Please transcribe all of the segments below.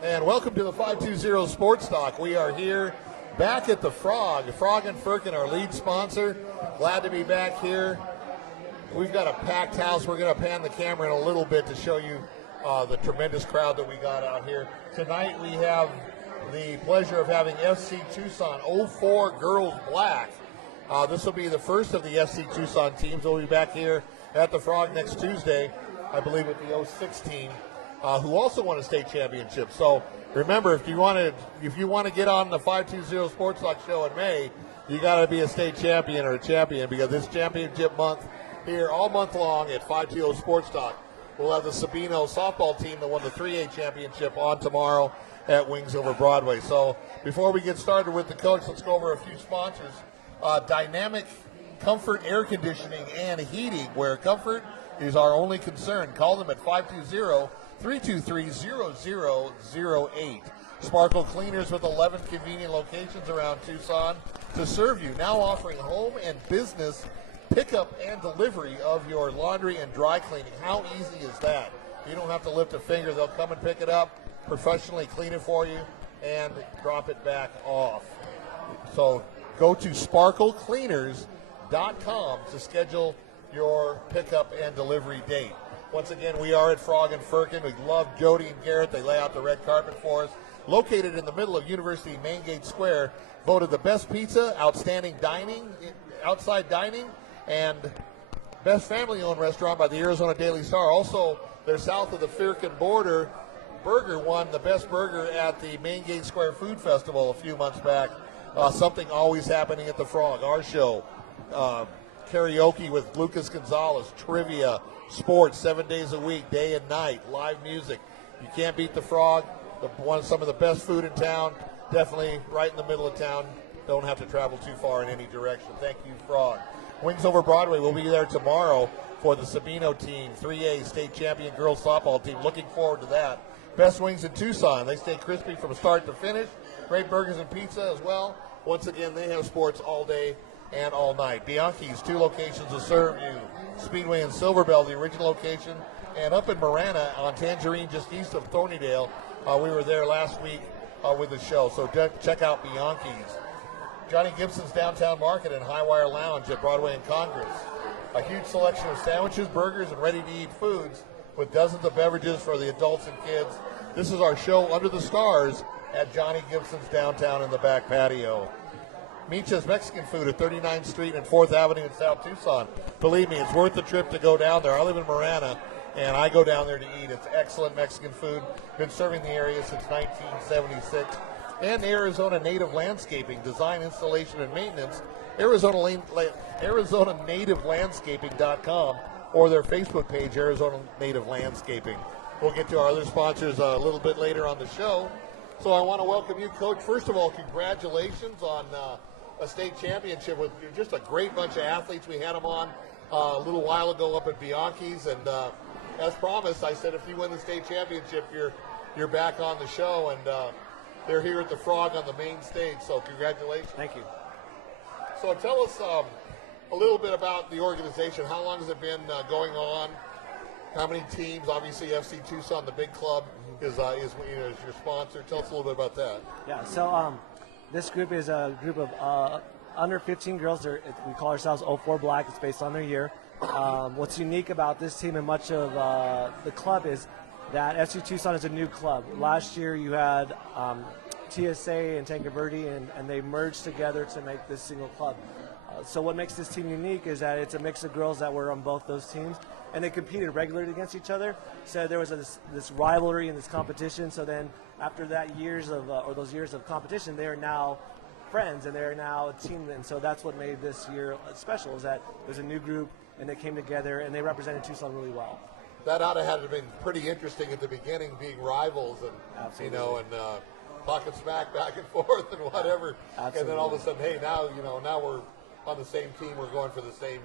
And welcome to the 520 Sports Talk. We are here back at the Frog and Firkin, our lead sponsor. Glad to be back here. We've got a packed house. We're going to pan the camera in a little bit to show you the tremendous crowd that we got out here. Tonight we have the pleasure of having FC Tucson 04 Girls Black. This will be the first of the FC Tucson teams. We'll be back here at the Frog next Tuesday, I believe, with the 06 team. Who also won a state championship. So remember, if you want to get on the 520 Sports Talk show in May, you got to be a state champion or a champion, because this championship month here all month long at 520 Sports Talk. We'll have the Sabino softball team that won the 3A championship on tomorrow at Wings Over Broadway. So before we get started with the coach, let's go over a few sponsors. Dynamic Comfort Air Conditioning and Heating, where comfort is our only concern. Call them at 520-323-0008. Sparkle Cleaners with 11 convenient locations around Tucson to serve you. Now offering home and business pickup and delivery of your laundry and dry cleaning. How easy is that? You don't have to lift a finger. They'll come and pick it up, professionally clean it for you, and drop it back off. So go to sparklecleaners.com to schedule your pickup and delivery date. Once again, we are at Frog and Firkin. We love Jody and Garrett. They lay out the red carpet for us. Located in the middle of University Main Gate Square, voted the best pizza, outstanding dining, outside dining, and best family-owned restaurant by the Arizona Daily Star. Also, they're south of the Firkin border. Burger won the best burger at the Main Gate Square Food Festival a few months back. Something always happening at the Frog. Our show. Karaoke with Lucas Gonzalez, trivia, sports 7 days a week, day and night, live music. You can't beat the Frog. Some of the best food in town, definitely right in the middle of town. Don't have to travel too far in any direction. Thank you, Frog. Wings Over Broadway will be there tomorrow for the Sabino team, 3A state champion girls softball team. Looking forward to that. Best wings in Tucson. They stay crispy from start to finish. Great burgers and pizza as well. Once again, they have sports all day and all night. Bianchi's, 2 locations to serve you. Speedway in Silver Bell, the original location, and up in Marana on Tangerine, just east of Thornydale. We were there last week with the show, so check out Bianchi's. Johnny Gibson's Downtown Market and Highwire Lounge at Broadway and Congress. A huge selection of sandwiches, burgers, and ready-to-eat foods with dozens of beverages for the adults and kids. This is our show Under the Stars at Johnny Gibson's downtown in the back patio. Micha's Mexican Food at 39th Street and 4th Avenue in South Tucson. Believe me, it's worth the trip to go down there. I live in Marana, and I go down there to eat. It's excellent Mexican food. Been serving the area since 1976. And Arizona Native Landscaping, design, installation, and maintenance. ArizonaNativeLandscaping.com or their Facebook page, Arizona Native Landscaping. We'll get to our other sponsors a little bit later on the show. So I want to welcome you, Coach. First of all, congratulations on a state championship with just a great bunch of athletes. We had them on a little while ago up at Bianchi's, and as promised, I said if you win the state championship, you're back on the show, and they're here at the Frog on the main stage. So congratulations. Thank you. So tell us a little bit about the organization. How long has it been going on? How many teams? Obviously, FC Tucson, the big club, is your sponsor. Tell us a little bit about that. Yeah, so this group is a group of under 15 girls. We call ourselves 04 Black. It's based on their year. What's unique about this team and much of the club is that FC Tucson is a new club. Last year you had TSA and Tanque Verde, and they merged together to make this single club. So what makes this team unique is that it's a mix of girls that were on both those teams, and they competed regularly against each other. So there was this rivalry and this competition. So then after that those years of competition, they are now friends and they are now a team. And so that's what made this year special, is that there's a new group and they came together and they represented Tucson really well. That ought to have been pretty interesting at the beginning, being rivals and Absolutely. Talking smack back and forth and whatever. Absolutely. And then all of a sudden, hey, now we're on the same team. We're going for the same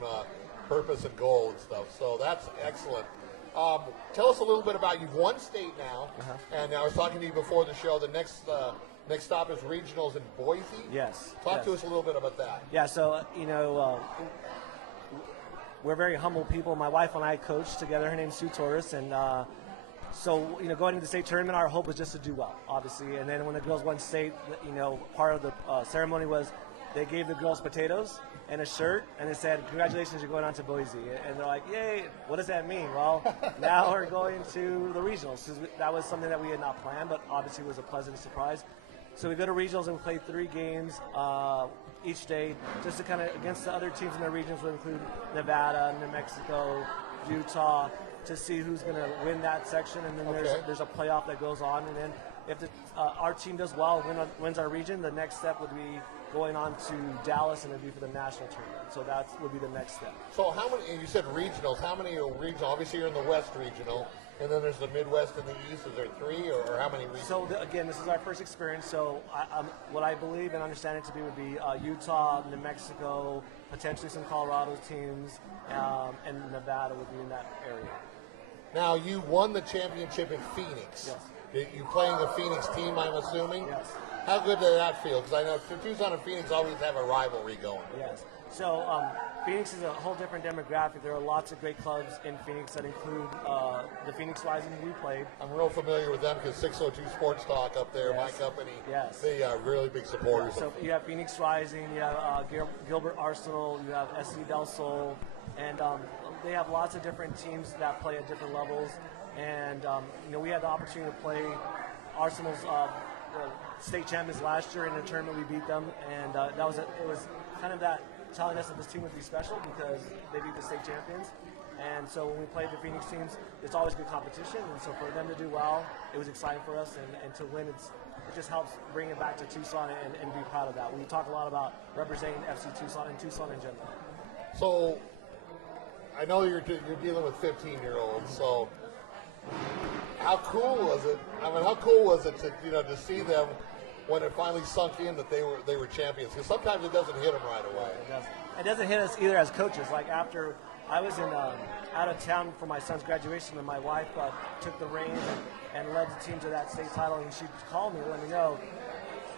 purpose and goal and stuff. So that's excellent. Tell us a little bit about, you've won state now, and I was talking to you before the show. The next stop is regionals in Boise. Yes. Talk to us a little bit about that. Yeah. So we're very humble people. My wife and I coach together. Her name's Sue Torres, and So, going into the state tournament, our hope was just to do well, obviously. And then when the girls won state, part of the ceremony was they gave the girls potatoes and a shirt, and it said, "Congratulations, you're going on to Boise." And they're like, "Yay!" What does that mean? Well, now we're going to the regionals. That was something that we had not planned, but obviously was a pleasant surprise. So we go to regionals and we play 3 games each day, just to kind of against the other teams in the regions, would include Nevada, New Mexico, Utah, to see who's going to win that section. And then there's a playoff that goes on. And then if our team does well, wins our region, the next step would be going on to Dallas, and it'd be for the national tournament. So that would be the next step. So how many, and you said regionals, how many are regional? Obviously you're in the West regional, and then there's the Midwest and the East. Is there 3, or how many regionals? So again, this is our first experience. So what I believe and understand it to be would be Utah, New Mexico, potentially some Colorado teams, and Nevada would be in that area. Now, you won the championship in Phoenix. Yes. You playing the Phoenix team, I'm assuming? Yes. How good did that feel? Because I know Tucson and Phoenix always have a rivalry going. Yes. So Phoenix is a whole different demographic. There are lots of great clubs in Phoenix that include the Phoenix Rising, who we played. I'm real familiar with them because 602 Sports Talk up there, my company, they are really big supporters. So you have Phoenix Rising, you have Gilbert Arsenal, you have SC Del Sol, and they have lots of different teams that play at different levels. And we had the opportunity to play Arsenal's state champions last year in a tournament. We beat them, and it was kind of that telling us that this team would be special because they beat the state champions. And so when we played the Phoenix teams, it's always good competition. And so for them to do well, it was exciting for us, and to win, it just helps bring it back to Tucson and be proud of that. We talk a lot about representing FC Tucson and Tucson in general. So I know you're dealing with 15-year-olds, so how cool was it? I mean, how cool was it to see them when it finally sunk in that they were champions? Because sometimes it doesn't hit them right away. It doesn't hit us either as coaches. Like after I was out of town for my son's graduation, and my wife took the reins and led the team to that state title, and she called me to let me know.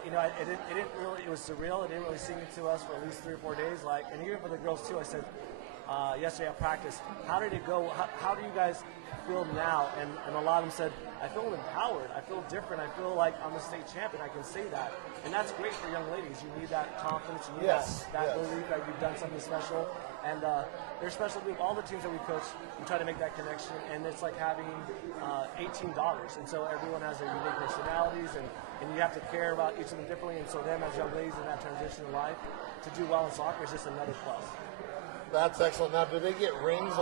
It was surreal. It didn't really sink into us for at least 3 or 4 days. And even for the girls too, I said yesterday at practice, how did it go? How do you guys feel now? And a lot of them said, I feel empowered. I feel different. I feel like I'm a state champion. I can say that. And that's great for young ladies. You need that confidence. You need that belief that you've done something special. And they're special group. All the teams that we coach, we try to make that connection. And it's like having 18 daughters. And so everyone has their unique personalities, and you have to care about each of them differently. And so them as young ladies in that transition in life, to do well in soccer is just another plus. That's excellent. Now, do they get rings,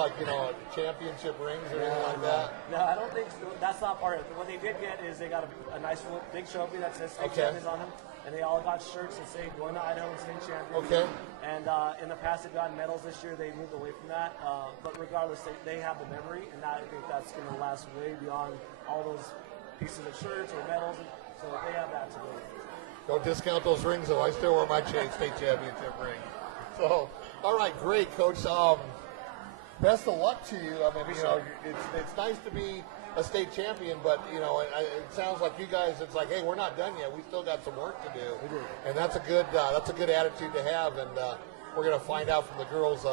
championship rings or anything like that? No, I don't think so. That's not part of it. What they did get is they got a nice big trophy that says state champions on them, and they all got shirts that say going to Idaho and state champions. Okay. And in the past, they've gotten medals. This year, they moved away from that. But regardless, they have the memory, and I think that's going to last way beyond all those pieces of shirts or medals. So they have that to go. Don't discount those rings, though. I still wear my state championship ring. So, all right, great, Coach. Best of luck to you. I mean, it's nice to be a state champion, but it sounds like you guys. It's like, hey, we're not done yet. We still got some work to do. We do. And that's a good attitude to have. And we're going to find out from the girls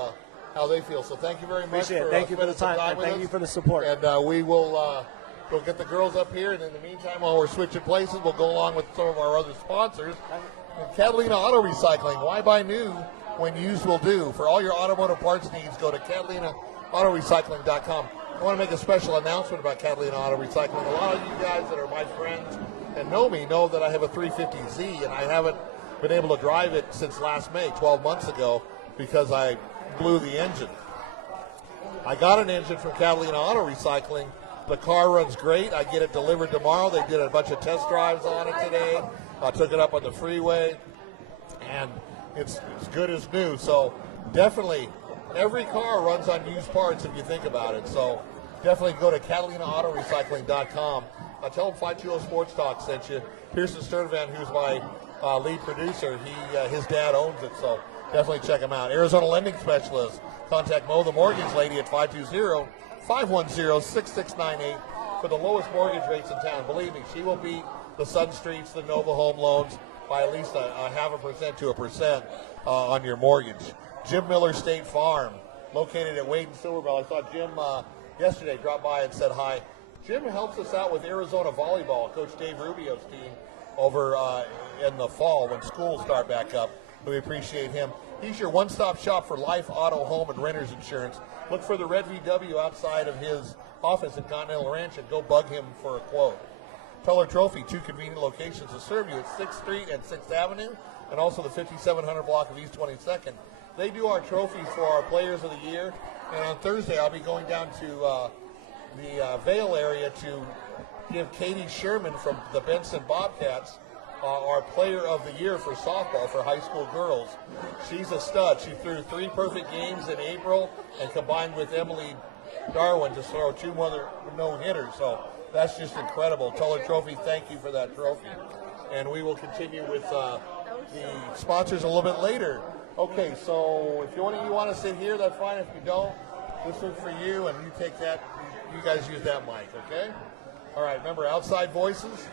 how they feel. So, thank you very much. Thank you for the time and thank you for the support. And we will. We'll get the girls up here, and in the meantime, while we're switching places, we'll go along with some of our other sponsors. And Catalina Auto Recycling. Why buy new when used will do? For all your automotive parts needs, go to CatalinaAutoRecycling.com. I want to make a special announcement about Catalina Auto Recycling. A lot of you guys that are my friends and know me know that I have a 350Z, and I haven't been able to drive it since last May, 12 months ago, because I blew the engine. I got an engine from Catalina Auto Recycling. The car runs great. I get it delivered tomorrow. They did a bunch of test drives on it today. I took it up on the freeway, and it's as good as new. So definitely, every car runs on used parts if you think about it. So definitely go to CatalinaAutoRecycling.com. Tell them 520 Sports Talk sent you. Pearson Sturdivant, who's my lead producer, his dad owns it. So definitely check him out. Arizona Lending Specialist. Contact Mo, the mortgage lady, at 520-510-6698 for the lowest mortgage rates in town. Believe me, she will beat the Sun Streets, the Nova Home Loans by at least a 0.5% to 1% on your mortgage. Jim Miller State Farm, located at Wade and Silverbell. I saw Jim yesterday drop by and said hi. Jim helps us out with Arizona volleyball, Coach Dave Rubio's team over in the fall when schools start back up. We appreciate him. He's your one-stop shop for life, auto, home, and renter's insurance. Look for the red VW outside of his office at Continental Ranch and go bug him for a quote. Teller Trophy, 2 convenient locations to serve you at 6th Street and 6th Avenue, and also the 5700 block of East 22nd. They do our trophies for our Players of the Year, and on Thursday I'll be going down to the Vale area to give Katie Sherman from the Benson Bobcats our Player of the Year for softball for high school girls. She's a stud. She threw 3 perfect games in April and combined with Emily Darwin to throw 2 more no-hitters. So that's just incredible. Teller Trophy, thank you for that trophy. And we will continue with the sponsors a little bit later. Okay, so if you want to sit here, that's fine. If you don't, this one's for you, and you take that. You guys use that mic, okay? All right, remember Outside Voices?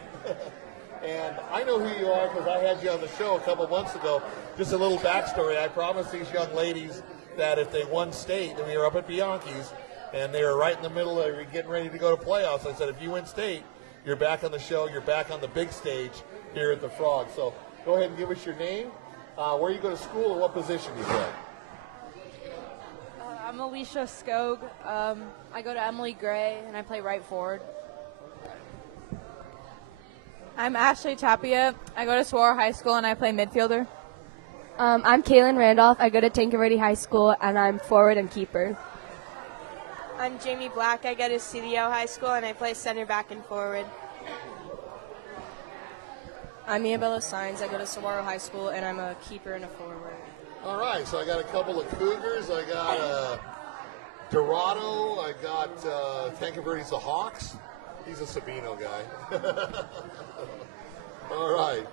And I know who you are because I had you on the show a couple months ago. Just a little backstory. I promised these young ladies that if they won state, and we were up at Bianchi's, and they were right in the middle of getting ready to go to playoffs. I said, if you win state, you're back on the show. You're back on the big stage here at the Frog. So go ahead and give us your name, where you go to school, and what position you play. I'm Alicia Skog. I go to Emily Gray, and I play right forward. I'm Ashley Tapia. I go to Saguaro High School, and I play midfielder. I'm Kaylin Randolph. I go to Tankerverde High School, and I'm forward and keeper. I'm Jamie Black. I go to CDO High School, and I play center, back, and forward. I'm Iabella Sines. I go to Saguaro High School, and I'm a keeper and a forward. All right, so I got a couple of Cougars. I got Dorado. I got Tankerverde's the Hawks. He's a Sabino guy. All right.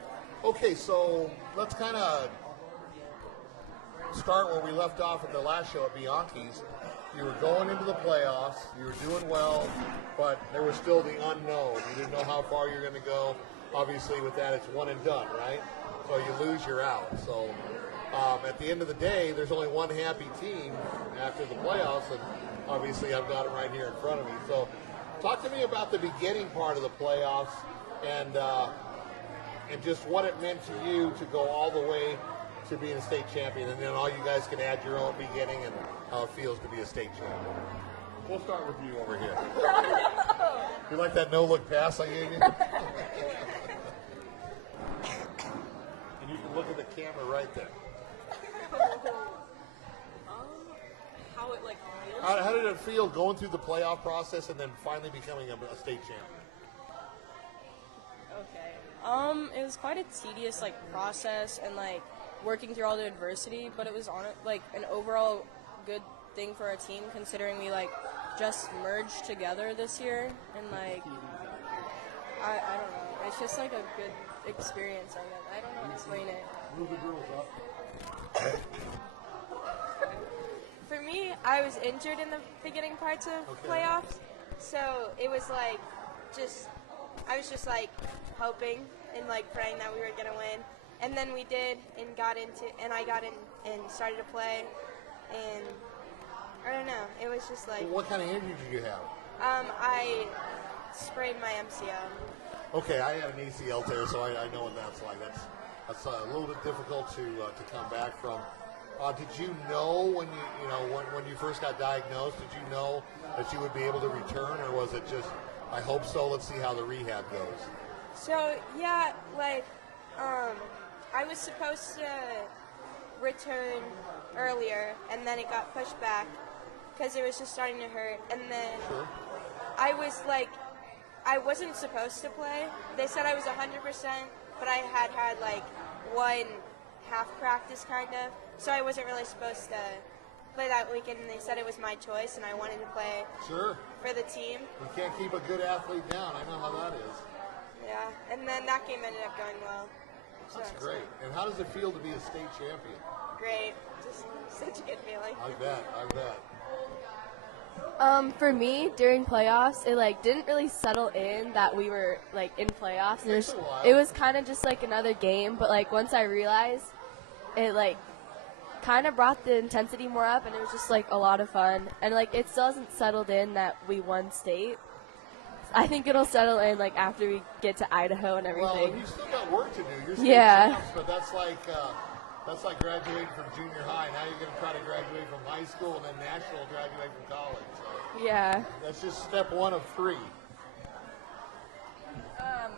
Okay, so let's kind of start where we left off at the last show at Bianchi's. You were going into the playoffs. You were doing well, but there was still the unknown. You didn't know how far you're going to go. Obviously, with that, it's one and done, right? So you lose, you're out. So at the end of the day, there's only one happy team after the playoffs, and obviously I've got it right here in front of me. So talk to me about the beginning part of the playoffs and just what it meant to you to go all the way to being a state champion, and then all you guys can add your own beginning and how it feels to be a state champion. We'll start with you over here. You like that no-look pass I gave you? And you can look at the camera right there. How it feels? How did it feel going through the playoff process and then finally becoming a state champion? Okay. It was quite a tedious process and working through all the adversity, but it was an overall good thing for our team considering we just merged together this year, and I don't know. It's just a good experience. I don't know how to explain it. Move the girls up. For me, I was injured in the beginning parts of playoffs, so it was I was just hoping and praying that we were gonna win, and then we did, and I got in and started to play, and I don't know. It was just What kind of injury did you have? I sprained my MCL. Okay, I had an ACL tear, so I know what that's like. That's a little bit difficult to come back from. Did you know when when you first got diagnosed? Did you know that you would be able to return, or was it just I hope so? Let's see how the rehab goes. So yeah, I was supposed to return earlier, and then it got pushed back because it was just starting to hurt, and then I was I wasn't supposed to play. They said I was 100%, but I had one half practice kind of, so I wasn't really supposed to play that weekend, and they said it was my choice, and I wanted to play for the team. You can't keep a good athlete down. I know how that is. Yeah, and then that game ended up going well. So That's great. And how does it feel to be a state champion? Great. Just such a good feeling. I bet. For me, during playoffs, it didn't really settle in that we were in playoffs. It was kind of just another game, but once I realized, it kind of brought the intensity more up, and it was just a lot of fun. And it still hasn't settled in that we won state. I think it'll settle in like after we get to Idaho and everything. Well, you still got work to do. You're state Yeah. champs, but that's like graduating from junior high. Now you're going to try to graduate from high school and then national graduate from college. So Yeah. that's just step 1 of 3.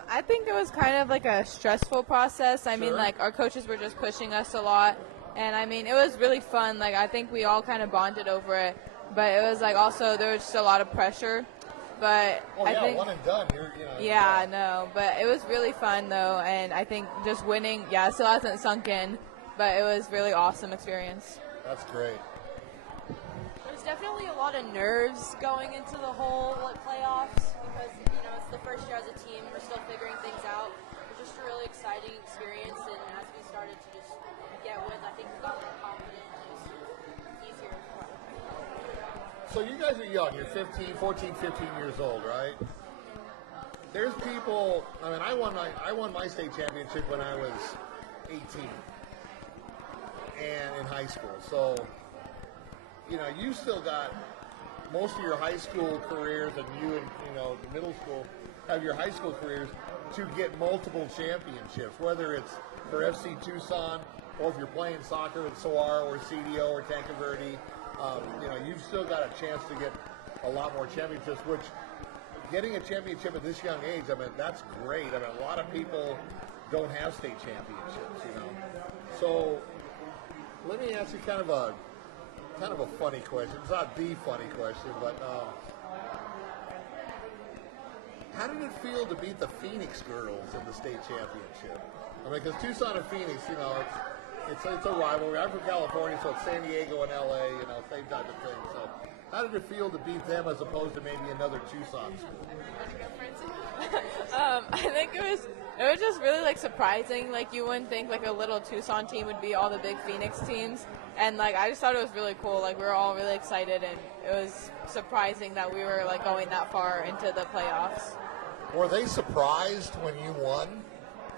I think it was kind of like a stressful process. I mean, Sure. like our coaches were just pushing us a lot, and I mean, it was really fun. Like I think we all kind of bonded over it, but it was like also there was just a lot of pressure. But Oh I yeah, think, one and done. yeah, I know. But it was really fun though, and I think just winning, yeah, it still hasn't sunk in, but it was really awesome experience. That's great. There's definitely a lot of nerves going into the whole playoffs because it's the first year as a team. We're still figuring things out. It was just a really exciting experience, and as we started to just get wins, I think we got more confident and it was easier. So you guys are young. You're 15, 14, 15 years old, right? There's people. I mean, I won my state championship when I was 18, and in high school. So you still got most of your high school careers, and the middle school have your high school careers to get multiple championships, whether it's for FC Tucson or if you're playing soccer at Soar or CDO or Tanca Verde. You've still got a chance to get a lot more championships, which getting a championship at this young age, I mean, that's great. I mean, a lot of people don't have state championships, So let me ask you kind of a funny question. It's not the funny question, but how did it feel to beat the Phoenix girls in the state championship? I mean, because Tucson and Phoenix, it's a rivalry. I'm from California, so it's San Diego and LA, same type of thing. So how did it feel to beat them as opposed to maybe another Tucson school? I think it was just really like surprising. Like you wouldn't think like a little Tucson team would beat all the big Phoenix teams, and like I just thought it was really cool. Like we were all really excited, and it was surprising that we were like going that far into the playoffs. Were they surprised when you won?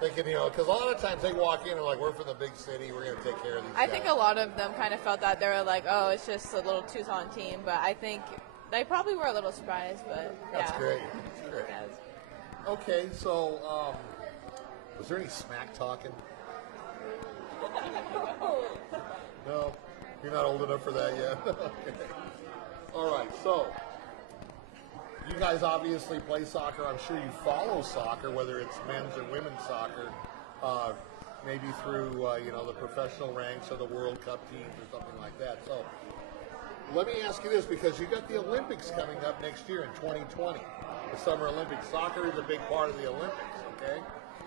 Thinking, because a lot of times they walk in and like, we're from the big city, we're going to take care of these guys. I think a lot of them kind of felt that. They were like, oh, it's just a little Tucson team, but I think they probably were a little surprised, but That's yeah. great. That's great. Yeah. Okay, so was there any smack talking? No, you're not old enough for that yet. Okay. All right, so you guys obviously play soccer. I'm sure you follow soccer, whether it's men's or women's soccer, maybe through the professional ranks or the World Cup teams or something like that. So let me ask you this, because you got the Olympics coming up next year in 2020, the Summer Olympics. Soccer is a big part of the Olympics. Okay,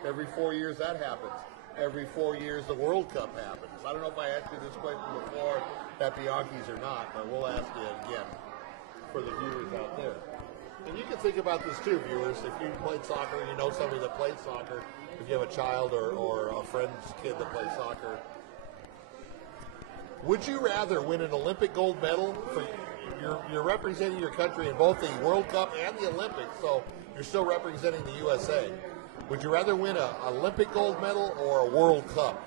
every 4 years that happens. Every 4 years the World Cup happens. I don't know if I asked you this question before at Bianchi's or not, but we'll ask you again for the viewers out there. And you can think about this too, viewers. If you played soccer and you know somebody that played soccer, if you have a child or a friend's kid that plays soccer, would you rather win an Olympic gold medal? For you're representing your country in both the World Cup and the Olympics, so you're still representing the USA. Would you rather win an Olympic gold medal or a World Cup?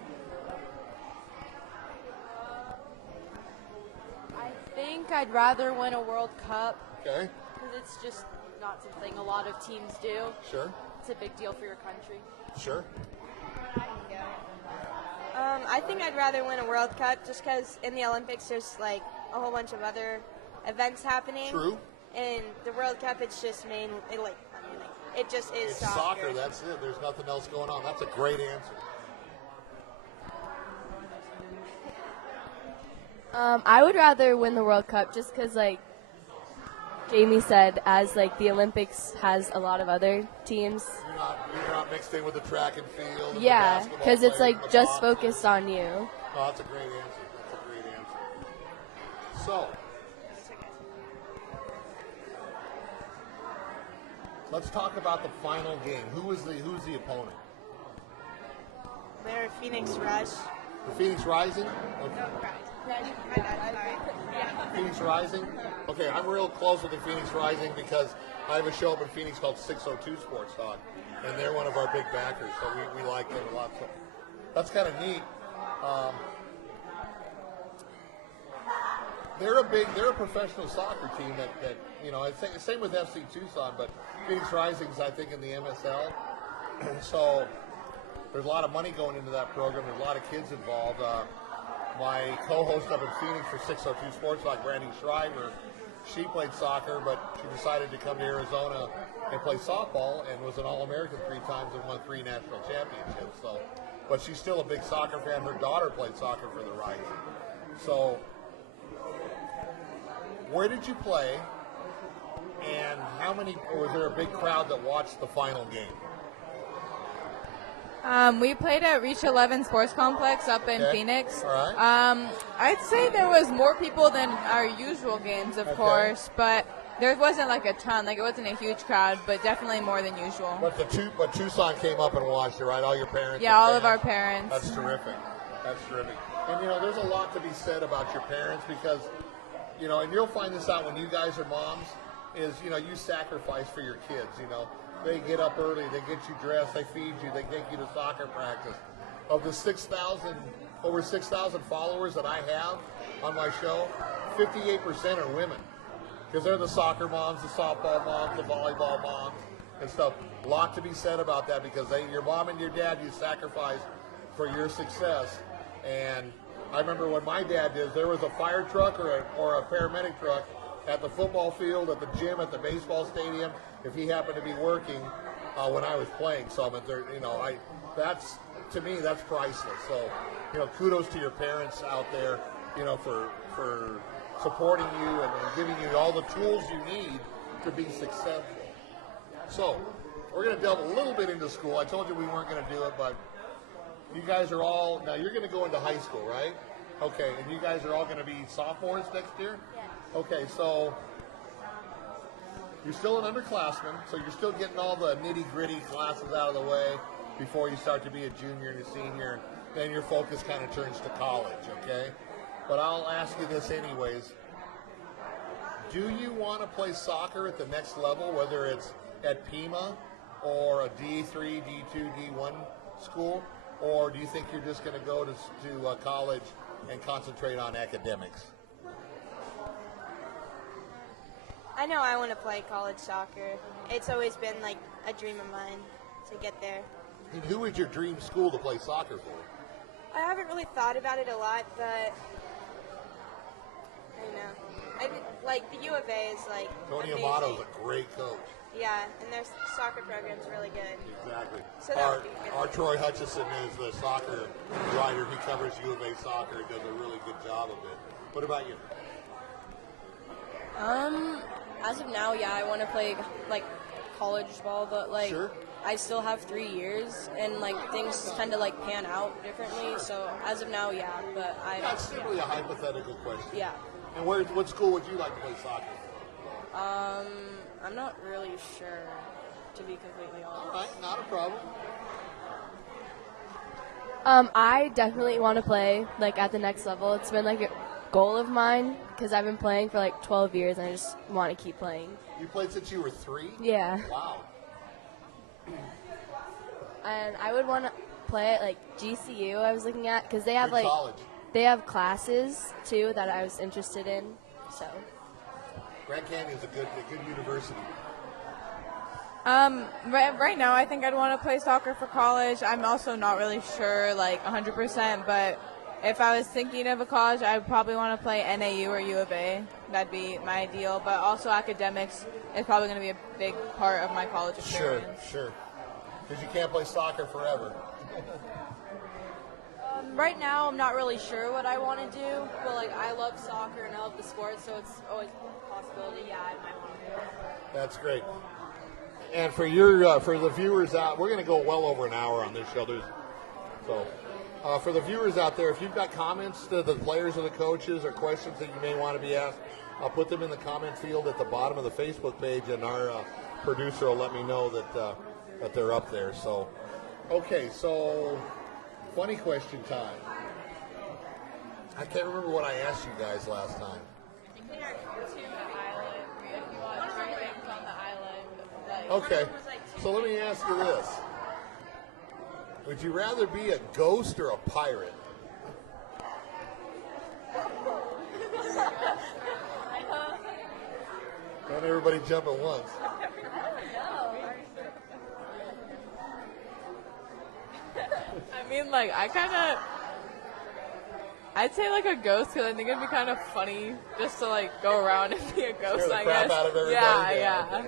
I think I'd rather win a World Cup Okay, because it's just not something a lot of teams do. sure, It's a big deal for your country. sure. I think I'd rather win a World Cup just because in the Olympics there's like a whole bunch of other events happening. True. In the World Cup, it's just it just is It's soccer, that's it. There's nothing else going on. That's a great answer. I would rather win the World Cup just because, like Jamie said, as like the Olympics has a lot of other teams. You're not mixed in with the track and field. And Yeah, the because it's players, like the just boxers. focused on you. Oh, that's a great answer. That's a great answer. So, let's talk about the final game. Who's the opponent? They're Phoenix Rush. The Phoenix Rising? Okay. Phoenix Rising? Okay, I'm real close with the Phoenix Rising because I have a show up in Phoenix called 602 Sports Talk, and they're one of our big backers, so we like them a lot. So that's kind of neat. they're a professional soccer team that you know. I think same with FC Tucson, but Phoenix Rising's I think in the MSL. So there's a lot of money going into that program. There's a lot of kids involved. My co-host up in Phoenix for 602 Sports Talk, Brandy Shriver, she played soccer, but she decided to come to Arizona and play softball and was an All-American 3 times and won 3 national championships. So, but she's still a big soccer fan. Her daughter played soccer for the Rising. So, where did you play, and was there a big crowd that watched the final game? We played at Reach 11 Sports Complex up in Phoenix. All right. I'd say there was more people than our usual games, of course, but there wasn't like a ton. Like, it wasn't a huge crowd, but definitely more than usual. But Tucson came up and watched it, right? All your parents? Yeah, all of our parents. That's terrific. That's terrific. And, you know, there's a lot to be said about your parents because, you know, and you'll find this out when you guys are moms, is, you know, you sacrifice for your kids, you know. They get up early, they get you dressed, they feed you, they take you to soccer practice. Of the over 6,000 followers that I have on my show, 58% are women. Because they're the soccer moms, the softball moms, the volleyball moms, and stuff. A lot to be said about that because your mom and your dad, you sacrifice for your success. And I remember when my dad did, there was a fire truck or a paramedic truck at the football field, at the gym, at the baseball stadium, if he happened to be working when I was playing some. You know, that's, to me, that's priceless. So, you know, kudos to your parents out there, you know, for supporting you and giving you all the tools you need to be successful. So, we're going to delve a little bit into school. I told you we weren't going to do it, but you guys are all, now you're going to go into high school, right? Okay, and you guys are all going to be sophomores next year? Yes. Okay, so you're still an underclassman, so you're still getting all the nitty-gritty classes out of the way before you start to be a junior and a senior. Then your focus kind of turns to college, okay? But I'll ask you this anyways. Do you want to play soccer at the next level, whether it's at Pima or a D3, D2, D1 school? Or do you think you're just going to go to college and concentrate on academics? I know I want to play college soccer. It's always been like a dream of mine to get there. And who is your dream school to play soccer for? I haven't really thought about it a lot, but I don't know. Like the U of A is like Tony amazing. Amato's a great coach. Yeah, and their soccer program's really good. Exactly. So that would be good. Our Troy Hutchison is the soccer writer. He covers U of A soccer and does a really good job of it. What about you? As of now, yeah, I want to play like college ball, but like Sure. I still have 3 years, and like things tend to like pan out differently. So as of now, yeah, but That's simply a hypothetical question. yeah. And what school would you like to play soccer for? I'm not really sure, to be completely honest. All right, not a problem. I definitely want to play like at the next level. It's been like a goal of mine because I've been playing for like 12 years and I just want to keep playing. You played since you were 3? Yeah. Wow. And I would want to play at like GCU. I was looking at because they have Good like college. they have classes too that I was interested in. So Grand Canyon's a good university. Right now, I think I'd want to play soccer for college. I'm also not really sure, like 100%, but if I was thinking of a college, I'd probably want to play NAU or U of A. That'd be my ideal. But also academics is probably going to be a big part of my college experience. Sure. Because you can't play soccer forever. Right now, I'm not really sure what I want to do, but like I love soccer and I love the sport, so it's always a possibility. Yeah, I might want to do it. That's great. And for the viewers out, we're going to go well over an hour on this show. For the viewers out there, if you've got comments to the players or the coaches or questions that you may want to be asked, I'll put them in the comment field at the bottom of the Facebook page, and our producer will let me know that they're up there. So, okay, so funny question time. I can't remember what I asked you guys last time. Okay, so let me ask you this. Would you rather be a ghost or a pirate? Don't everybody jump at once. I mean, like, I'd say like a ghost because I think it'd be kind of funny just to like go around and be a ghost. Scare the I crap guess. out of everybody. Yeah. I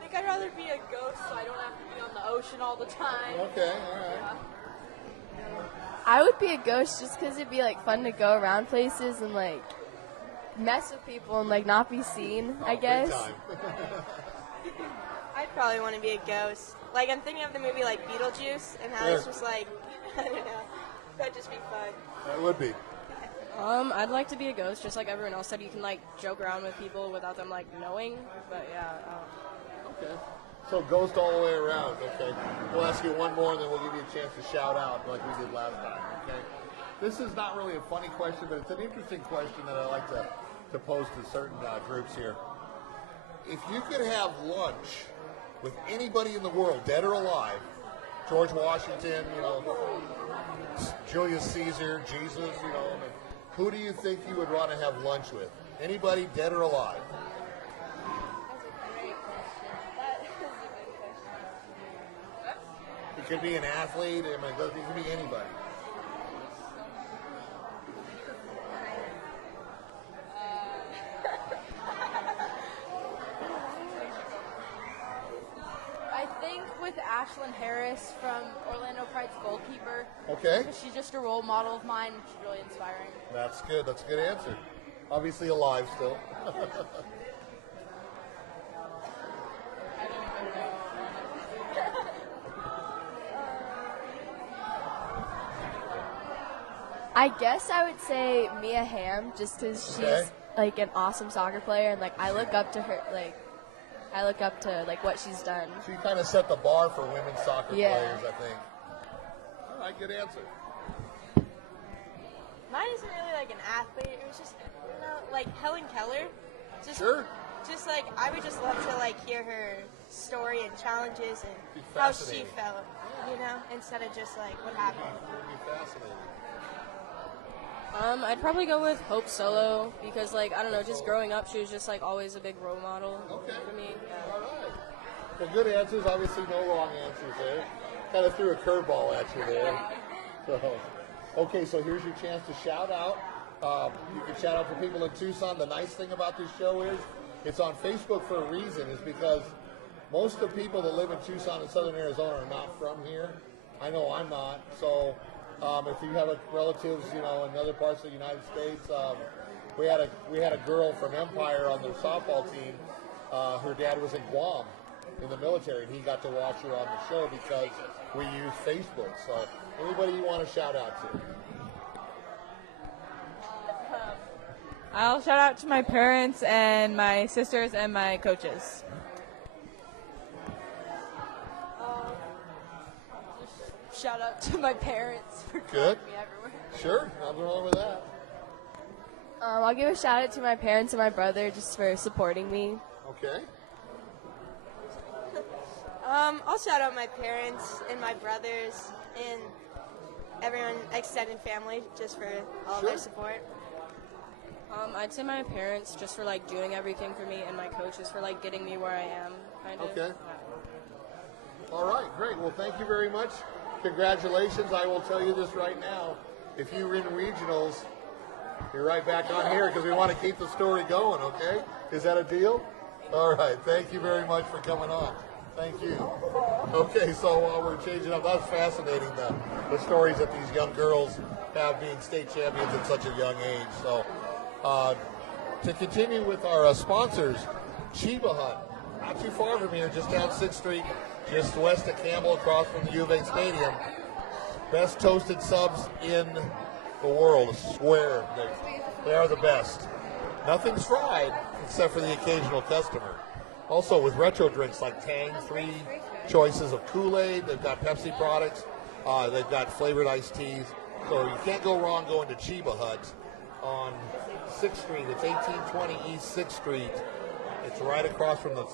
think I'd rather be a ghost so I don't have to be on the ocean all the time. Okay, all right. I would be a ghost just because it'd be like fun to go around places and like mess with people and like not be seen. I Big guess. time. I'd probably want to be a ghost. Like, I'm thinking of the movie like Beetlejuice and how it's just like, I don't know, that'd just be fun. That would be. I'd like to be a ghost, just like everyone else said. You can like joke around with people without them like knowing. But yeah. Okay. So ghost all the way around. Okay. We'll ask you one more, and then we'll give you a chance to shout out like we did last time. Okay. This is not really a funny question, but it's an interesting question that I like to pose to certain groups here. If you could have lunch with anybody in the world, dead or alive, George Washington, Julius Caesar, Jesus, who do you think you would want to have lunch with? Anybody, dead or alive? It could be an athlete. I mean, it could be anybody. I think with Ashlyn Harris from Orlando Pride's goalkeeper. Okay. Because she's just a role model of mine. And she's really inspiring. That's good. That's a good answer. Obviously alive still. I guess I would say Mia Hamm, just because she's like an awesome soccer player, and like I look up to her, like what she's done. She kind of set the bar for women's soccer Yeah. players, I think. All right, good answer. Mine isn't really like an athlete. It was just, like Helen Keller. Just, Sure. Just like, I would just love to like hear her story and challenges and Be how she fascinating. felt, instead of just like what happened. It would be fascinating. I'd probably go with Hope Solo because, like, I don't know, just growing up, she was just like always a big role model for me. Yeah. All right. Well, good answers. Obviously, no wrong answers there. Kind of threw a curveball at you there. So, okay, so here's your chance to shout out. You can shout out to people in Tucson. The nice thing about this show is it's on Facebook for a reason. Is because most of the people that live in Tucson and Southern Arizona are not from here. I know I'm not. So if you have relatives, in other parts of the United States, we had a girl from Empire on the softball team. Her dad was in Guam in the military, and he got to watch her on the show because we use Facebook. So anybody you want to shout out to? I'll shout out to my parents and my sisters and my coaches. Shout out to my parents for Good. driving me everywhere. Sure, nothing wrong with that. I'll give a shout out to my parents and my brother just for supporting me. Okay. I'll shout out my parents and my brothers and everyone, extended family, just for all their support. I'd say my parents just for like doing everything for me, and my coaches for like getting me where I am, kind of. Okay. All right, great. Well, thank you very much. Congratulations. I will tell you this right now. If you win regionals, you're right back on here because we want to keep the story going, okay? Is that a deal? All right. Thank you very much for coming on. Thank you. Okay, so while we're changing up, that's fascinating, the stories that these young girls have being state champions at such a young age. So to continue with our sponsors, Chiba Hut, not too far from here, just down 6th Street, just west of Campbell, across from the U of A Stadium. Best toasted subs in the world, I swear. They are the best. Nothing's fried except for the occasional customer. Also with retro drinks like Tang, 3 choices of Kool-Aid. They've got Pepsi products. They've got flavored iced teas. So you can't go wrong going to Chiba Hut on 6th Street. It's 1820 East 6th Street. It's right across from the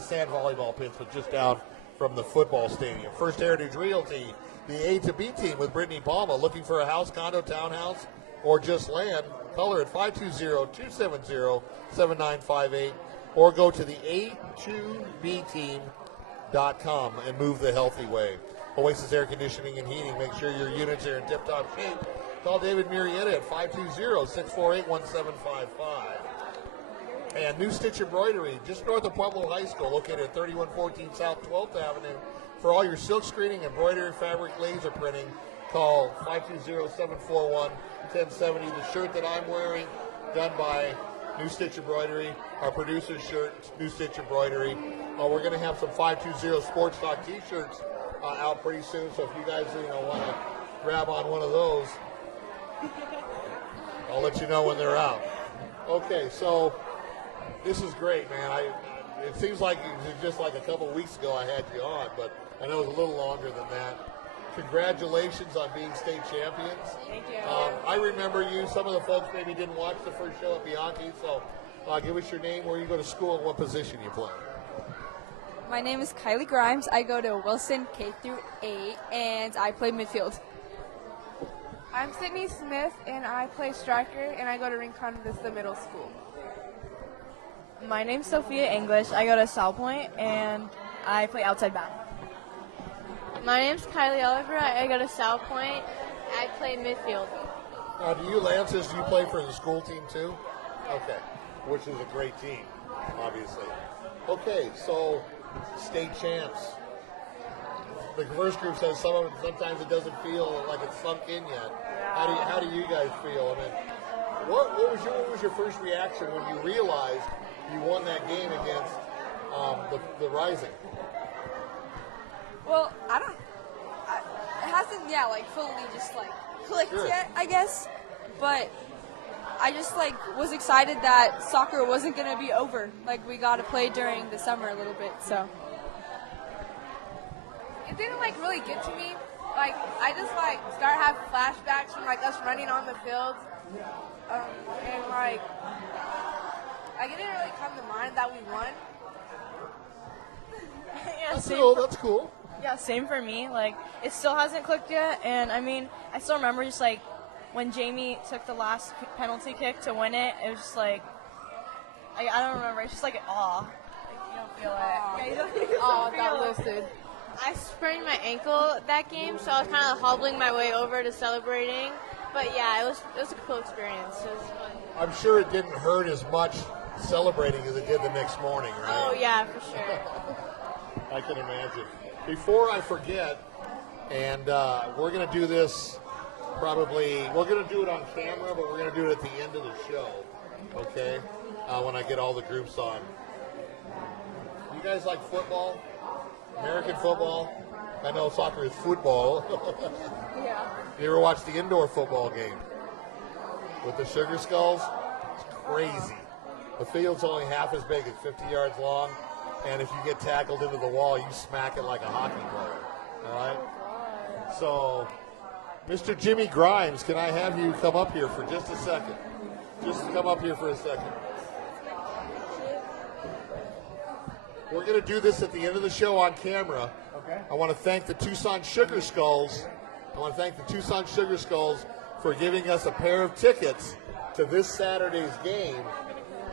sand volleyball pits, but just down from the football stadium. First Heritage Realty, the A to B team with Brittany Palma, looking for a house, condo, townhouse, or just land. color at 520-270-7958, or go to the A2Bteam.com and move the healthy way. Oasis Air Conditioning and Heating. Make sure your units are in tip-top shape. Call David Murrieta at 520-648-1755. And New Stitch Embroidery, just north of Pueblo High School, located at 3114 South 12th Avenue. For all your silk screening, embroidery, fabric, laser printing, call 520-741-1070. The shirt that I'm wearing, done by New Stitch Embroidery. Our producer's shirt, New Stitch Embroidery. We're going to have some 520 Sports Talk T-shirts out pretty soon. So if you guys want to grab on one of those, I'll let you know when they're out. Okay, so this is great, man. It seems like it was just like a couple weeks ago I had you on, but I know it was a little longer than that. Congratulations on being state champions. Thank you. I remember you. Some of the folks maybe didn't watch the first show at Bianchi, so give us your name, where you go to school, and what position you play. My name is Kylie Grimes. I go to Wilson K through 8, and I play midfield. I'm Sydney Smith, and I play striker, and I go to Rincon Vista Middle School. My name's Sophia English. I go to South Point, and I play outside back. My name's Kylie Oliver. I go to South Point. I play midfield. Do you, Lances, do you play for the school team too? Okay, which is a great team, obviously. Okay, so state champs. The first group says sometimes it doesn't feel like it's sunk in yet. How do you guys feel? I mean, what was your first reaction when you realized you won that game against the Rising? Well, it hasn't, fully just, clicked yet, I guess. But I just, was excited that soccer wasn't going to be over. We got to play during the summer a little bit, so. It didn't really get to me. I just start having flashbacks from us running on the field, and I didn't really come to mind that we won. Yeah, That's cool. Yeah, same for me. It still hasn't clicked yet, and I still remember just when Jamie took the last penalty kick to win it. It was just I don't remember. It's just awe. You don't feel it. Yeah, you don't Got lifted. I sprained my ankle that game, so I was kind of hobbling my way over to celebrating. But yeah, it was a cool experience. It was fun. I'm sure it didn't hurt as much celebrating as it did the next morning, right? Oh yeah, for sure. I can imagine. Before I forget, and we're going to do this we're going to do it on camera, but we're going to do it at the end of the show, okay, when I get all the groups on. You guys like football? American football? I know soccer is football. Yeah. You ever watch the indoor football game with the Sugar Skulls? It's crazy. The field's only half as big, it's 50 yards long, and if you get tackled into the wall, you smack it like a hockey player. All right? So, Mr. Jimmy Grimes, can I have you come up here for just a second? Just come up here for a second. We're going to do this at the end of the show on camera. Okay. I want to thank the Tucson Sugar Skulls. For giving us a pair of tickets to this Saturday's game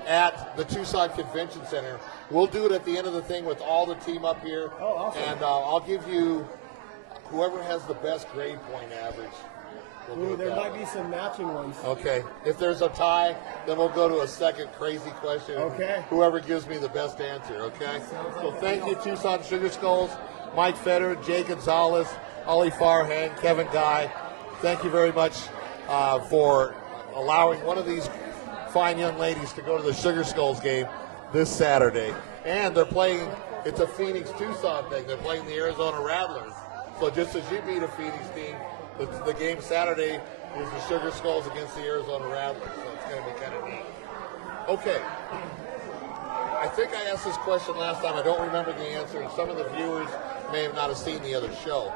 at the Tucson Convention Center. We'll do it at the end of the thing with all the team up here. Oh, awesome. And I'll give you whoever has the best grade point average. We'll do it There that might way. be some matching ones. Okay. If there's a tie, then we'll go to a second crazy question. Okay. Whoever gives me the best answer, okay? So thank you, Tucson Sugar Skulls, Mike Fetter, Jay Gonzalez, Ollie Farhang, Kevin Guy. Thank you very much for allowing one of these fine young ladies to go to the Sugar Skulls game this Saturday. And they're playing, it's a Phoenix-Tucson thing. They're playing the Arizona Rattlers. So just as you beat a Phoenix team, the game Saturday is the Sugar Skulls against the Arizona Rattlers. So it's going to be kind of neat. Okay. I think I asked this question last time. I don't remember the answer, and some of the viewers may have not have seen the other show.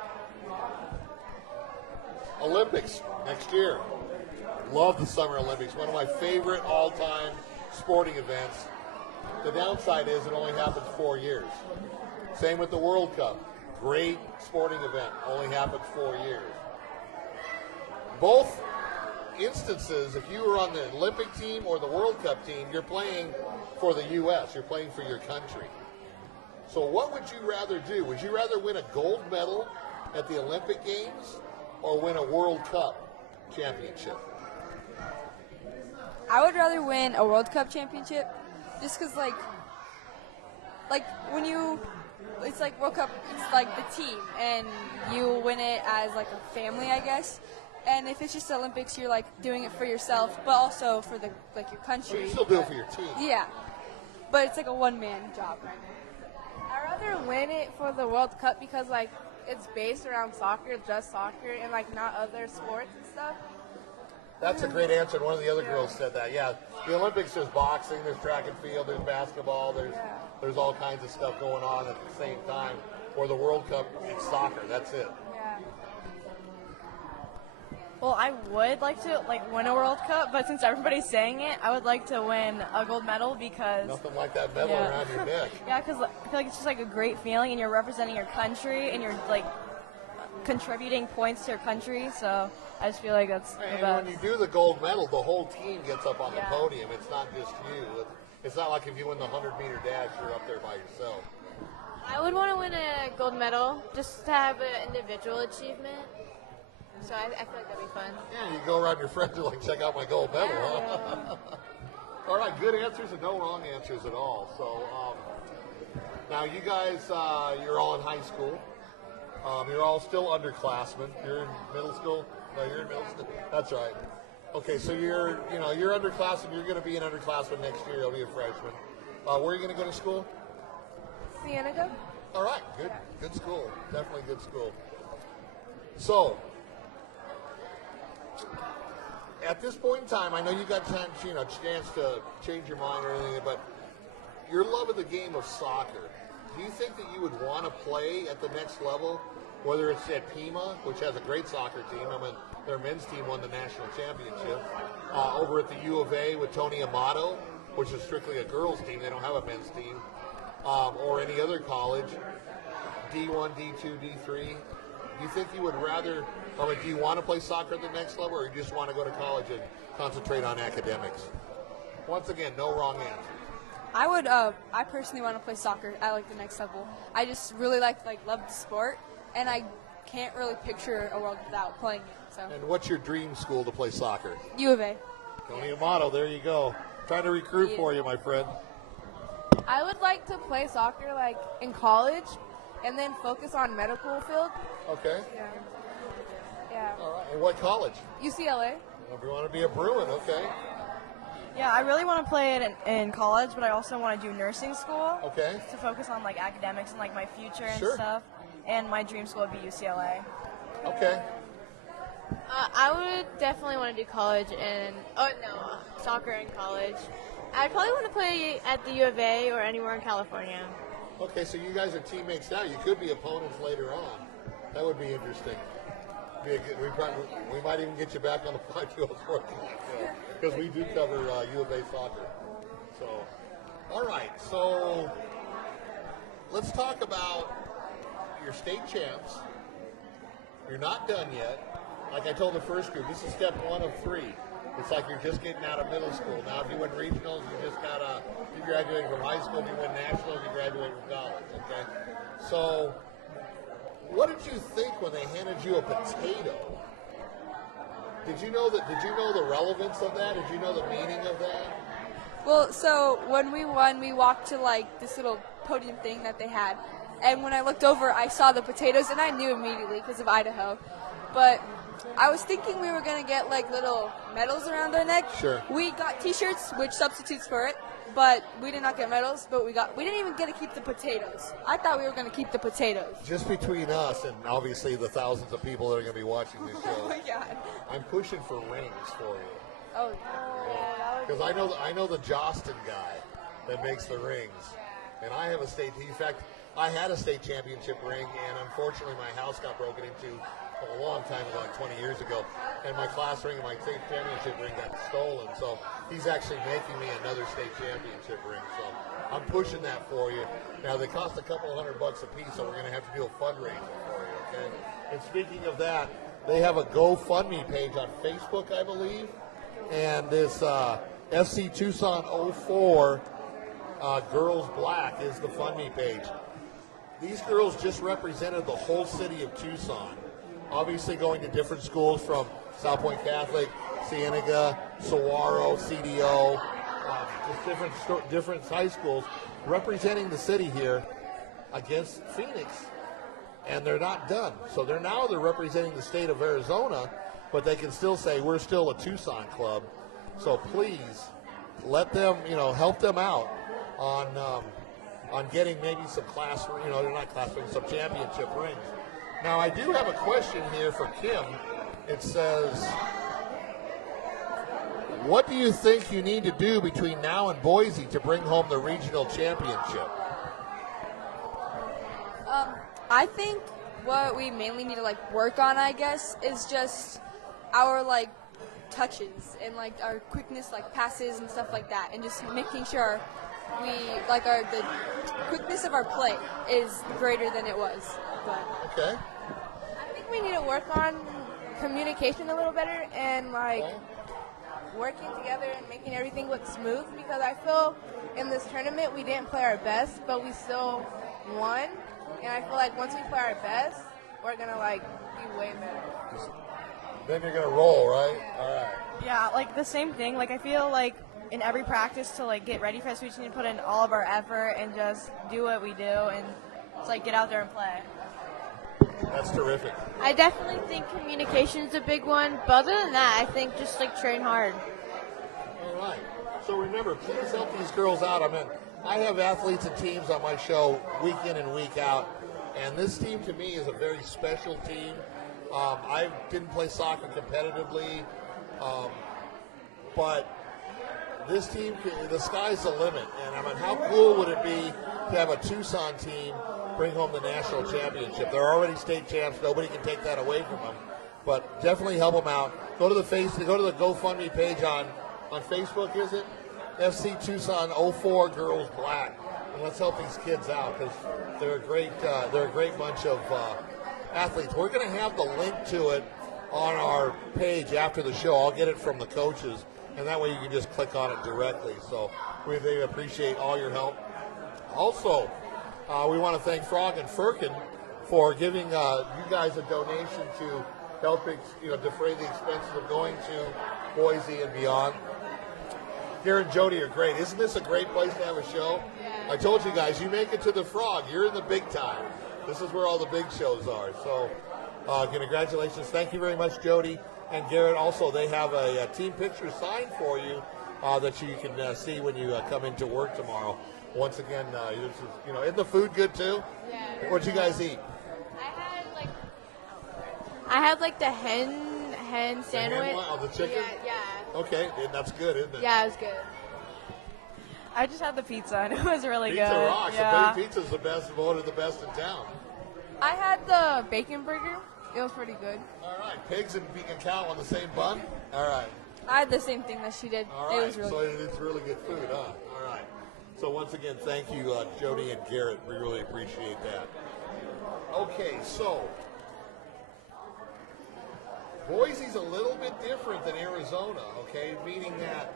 Olympics next year. Love the Summer Olympics. One of my favorite all-time sporting events. The downside is it only happens 4 years. Same with the World Cup. Great sporting event. Only happens 4 years. Both instances, if you were on the Olympic team or the World Cup team, you're playing for the U.S., you're playing for your country. So what would you rather do? Would you rather win a gold medal at the Olympic Games or win a World Cup championship? I would rather win a World Cup championship, just because like when you, it's like World Cup, it's like the team, and you win it as like a family, I guess. And if it's just the Olympics, you're like doing it for yourself, but also for the like your country. Well, you still do it for your team. Yeah, but it's like a one-man job. I'd rather win it for the World Cup because like it's based around soccer, just soccer, and like not other sports and stuff. That's a great answer. And one of the other girls said that. Yeah, the Olympics, there's boxing, there's track and field, there's basketball, there's all kinds of stuff going on at the same time. Or the World Cup, it's soccer. That's it. Yeah. Well, I would like to win a World Cup, but since everybody's saying it, I would like to win a gold medal because Nothing like that medal around your neck. yeah, because I feel like it's just like a great feeling, and you're representing your country, and you're like contributing points to your country. So I just feel like that's the And best. when you do the gold medal, the whole team gets up on the Yeah. podium. It's not just you. It's not like if you win the 100-meter dash, you're up there by yourself. I would want to win a gold medal just to have an individual achievement. So I feel like that'd be fun. Yeah, you go around your friends and like, check out my gold medal, huh? All right, good answers and no wrong answers at all. So now you guys, you're all in high school. You're all still underclassmen. You're in middle school? No, you're in middle school. That's right. Okay, so you're underclassmen. You're going to be an underclassman next year. You'll be a freshman. Where are you going to go to school? Cienega? All right, good school. Definitely good school. So, at this point in time, I know you got time, chance to change your mind or anything, but your love of the game of soccer, do you think that you would want to play at the next level, whether it's at Pima, which has a great soccer team? I mean, their men's team won the national championship. Over at the U of A with Tony Amato, which is strictly a girls' team. They don't have a men's team. Or any other college, D1, D2, D3. Do you think you would rather, do you want to play soccer at the next level, or you just want to go to college and concentrate on academics? Once again, no wrong answer. I personally want to play soccer at like the next level. I just really love the sport, and I can't really picture a world without playing it. So. And what's your dream school to play soccer? U of A. Tony Amato, there you go. Trying to recruit for you, my friend. I would like to play soccer like in college and then focus on medical field. Okay. Yeah. All right. And what college? UCLA. If you want to be a Bruin, okay. Yeah, I really want to play it in college, but I also want to do nursing school. Okay. To focus on like academics and like my future and Sure. stuff. And my dream school would be UCLA. Okay. I would definitely want to do college soccer in college. I'd probably want to play at the U of A or anywhere in California. Okay, so you guys are teammates now. You could be opponents later on. That would be interesting. We might even get you back on the 5-2 sports because we do cover U of A soccer. So, all right. So let's talk about your state champs. You're not done yet. Like I told the first group, this is step 1 of 3. It's like you're just getting out of middle school. Now, if you win regionals, you graduate from high school. If you win nationals, you graduate from college. Okay. So, what did you think when they handed you a potato? Did you know the relevance of that? Did you know the meaning of that? Well, so when we won, we walked to like this little podium thing that they had, and when I looked over, I saw the potatoes, and I knew immediately because of Idaho. But I was thinking we were gonna get like little medals around our neck. Sure. We got T-shirts, which substitutes for it, but we did not get medals. But we didn't even get to keep the potatoes. I thought we were gonna keep the potatoes. Just between us and obviously the thousands of people that are going to be watching this show, Oh my God. I'm pushing for rings for you. Oh. Because I know the Jostin guy that makes the rings, and I have a state. In fact, I had a state championship ring, and unfortunately, my house got broken into a long time ago, like 20 years ago, and my class ring and my state championship ring got stolen. So he's actually making me another state championship ring. So I'm pushing that for you. Now they cost a couple $100 a piece, so we're going to have to do a fundraiser for you. Okay. And speaking of that, they have a GoFundMe page on Facebook, I believe, and this FC Tucson 04 Girls Black is the fundme page. These girls just represented the whole city of Tucson, obviously going to different schools from South Point Catholic, Cienega, Saguaro, CDO, just different high schools representing the city here against Phoenix, and they're not done. So they're representing the state of Arizona, but they can still say we're still a Tucson club. So please let them, help them out on getting maybe some they're not class rings, some championship rings. Now I do have a question here for Kim. It says, what do you think you need to do between now and Boise to bring home the regional championship? I think what we mainly need to work on, I guess, is just our touches and our quickness, passes and stuff like that, and just making sure we the quickness of our play is greater than it was. But okay. I think we need to work on communication a little better and working together and making everything look smooth, because I feel in this tournament we didn't play our best, but we still won. And I feel like once we play our best, we're gonna be way better. Then you're gonna roll, right? All right. Yeah, the same thing. I feel in every practice to get ready for this, we just need to put in all of our effort and just do what we do and just get out there and play. That's terrific. I definitely think communication is a big one, but other than that, I think just train hard. All right. So remember, please help these girls out. I have athletes and teams on my show week in and week out, and this team to me is a very special team. I didn't play soccer competitively, but this team, the sky's the limit. And how cool would it be to have a Tucson team bring home the national championship? They're already state champs. Nobody can take that away from them. But definitely help them out. Go to the GoFundMe page on Facebook, is it? FC Tucson 04 Girls Black, and let's help these kids out, because they're a great bunch of athletes. We're going to have the link to it on our page after the show. I'll get it from the coaches, and that way you can just click on it directly. So they appreciate all your help. Also, we want to thank Frog and Firkin for giving you guys a donation to help defray the expenses of going to Boise and beyond. Here and Jody are great. Isn't this a great place to have a show? Yeah. I told you guys, you make it to the Frog, you're in the big time. This is where all the big shows are. So congratulations. Thank you very much, Jody and Garrett. Also, they have a team picture signed for you that you can see when you come into work tomorrow. Once again, isn't the food good too? Yeah. What'd you guys eat? I had the hen sandwich. The chicken? Yeah. Okay, and that's good, isn't it? Yeah, it was good. I just had the pizza, and it was really pizza good. Pizza rocks. Yeah. The pizza's the best, voted the best in town. I had the bacon burger. It was pretty good. All right, pigs and cow on the same bun? All right. I had the same thing that she did. All right, it was really good. It's really good food, huh? All right. So once again, thank you, Jody and Garrett. We really appreciate that. Okay, so Boise's a little bit different than Arizona, okay, meaning that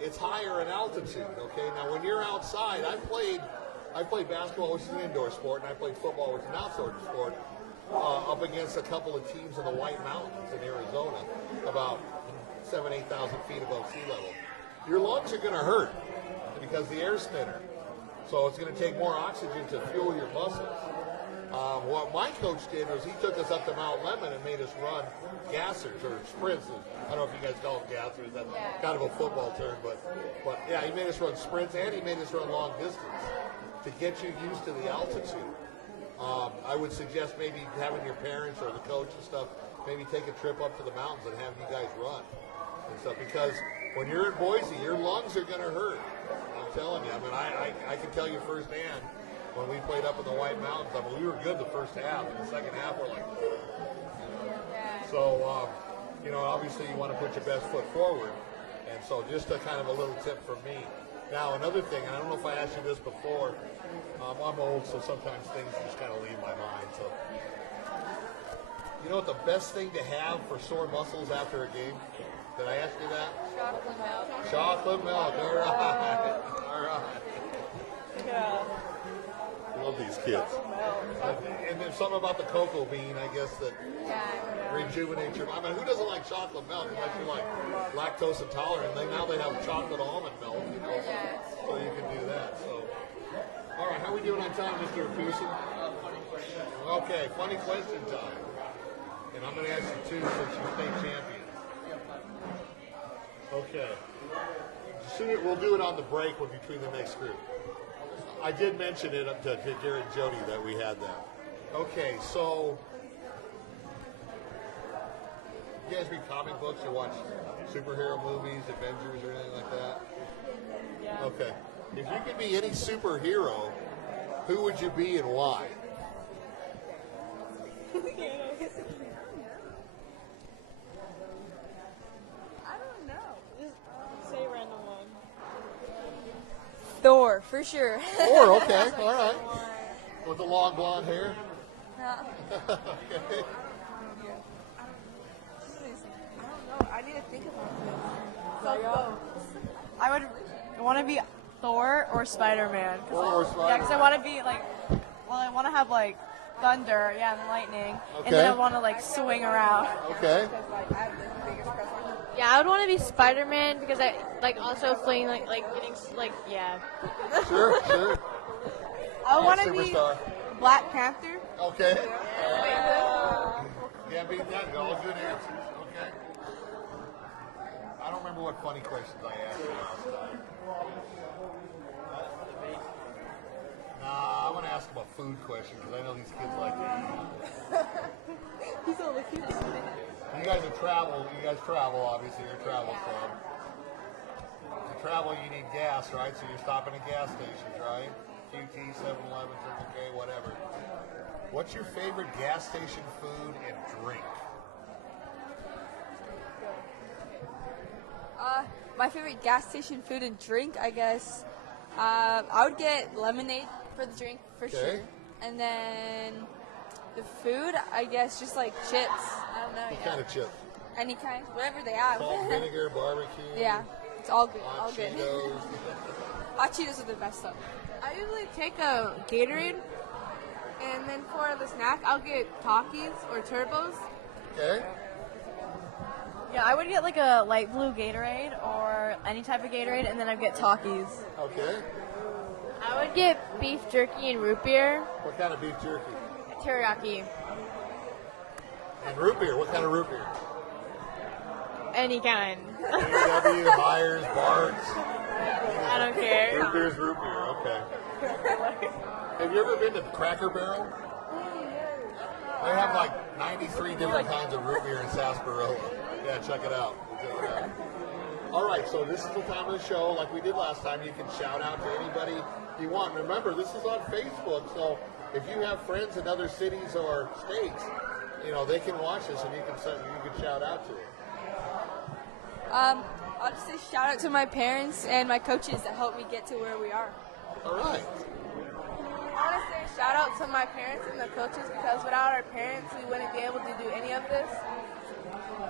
it's higher in altitude, okay? Now, when you're outside, I played basketball, which is an indoor sport, and I played football, which is an outdoor sport, up against a couple of teams in the White Mountains in Arizona, about 7,000, 8,000 feet above sea level. Your lungs are going to hurt because the air's thinner, so it's going to take more oxygen to fuel your muscles. What my coach did was he took us up to Mount Lemmon and made us run gassers or sprints. I don't know if you guys call them gassers. That's kind of a football term, but yeah, he made us run sprints and he made us run long distance to get you used to the altitude. I would suggest maybe having your parents or the coach and stuff maybe take a trip up to the mountains and have you guys run and stuff, because when you're in Boise, your lungs are going to hurt. I'm telling you. I can tell you firsthand. When we played up in the White Mountains, we were good the first half. In the second half, we're like, So, obviously you want to put your best foot forward. And so just a kind of a little tip from me. Now, another thing, and I don't know if I asked you this before, I'm old, so sometimes things just kind of leave my mind. So, You know what the best thing to have for sore muscles after a game? Did I ask you that? Chocolate milk. Chocolate milk. All right. All right. Yeah. Love these kids. And there's something about the cocoa bean, I guess, that rejuvenates your. I mean, who doesn't like chocolate milk unless you're like lactose intolerant? Now they have chocolate almond milk, you know, so you can do that. So, all right, how are we doing on time, Mr. Pearson? Okay, funny question time. And I'm going to ask you two since you're state champions. Okay. We'll do it on the break between the next group. I did mention it to Gary and Jody that we had that. Okay, so you guys read comic books or watch superhero movies, Avengers, or anything like that? Yeah. Okay. If you could be any superhero, who would you be and why? I don't know. Just say a random one. Thor, for sure. Thor, okay, all right. With the long blonde hair? Okay. I need to think about I would want to be Thor or Spider-Man. Thor or Spider-Man. Yeah, because I want to be like, well, I want to have like thunder, and lightning, and then I want to like swing around. Okay. Yeah, I would want to be Spider-Man because I like also playing like getting Sure, sure. I want to be Superstar. Black Panther. Okay. Yeah, beat that. All good answers. Okay. I don't remember what funny questions I asked you last time. Nah, I'm going to ask them a food question because I know these kids like to eat. You guys travel, obviously, you're a travel club. To travel, you need gas, right? So you're stopping at gas stations, right? QT, 7-Eleven, Circle K, whatever. What's your favorite gas station food and drink? My favorite gas station food and drink, I guess, I would get lemonade for the drink for sure. And then the food, I guess, just like chips. I don't know. What kind of chips? Any kind, whatever they have. Salt, vinegar, barbecue. Yeah, it's all good. Hot All good. Cheetos. Hot Cheetos are the best stuff. I usually take a Gatorade, and then for the snack, I'll get Takis or Turbos. Okay. Yeah, I would get like a light blue Gatorade or any type of Gatorade, and then I'd get Takis. Okay. I would get beef jerky and root beer. What kind of beef jerky? Teriyaki. And root beer. What kind of root beer? Any kind. A&W, Myers, Barnes. I don't care. Root beer's root beer. Okay. Have you ever been to Cracker Barrel? They have like 93 different kinds of root beer in Sarsaparilla. Yeah, check it out. All right, so this is the time of the show. Like we did last time, you can shout out to anybody you want. Remember, this is on Facebook, so if you have friends in other cities or states, you know, they can watch this and you can shout out to them. I'll just say shout out to my parents and my coaches that helped me get to where we are. All right. I want to say shout out to my parents and the coaches because without our parents, we wouldn't be able to do any of this.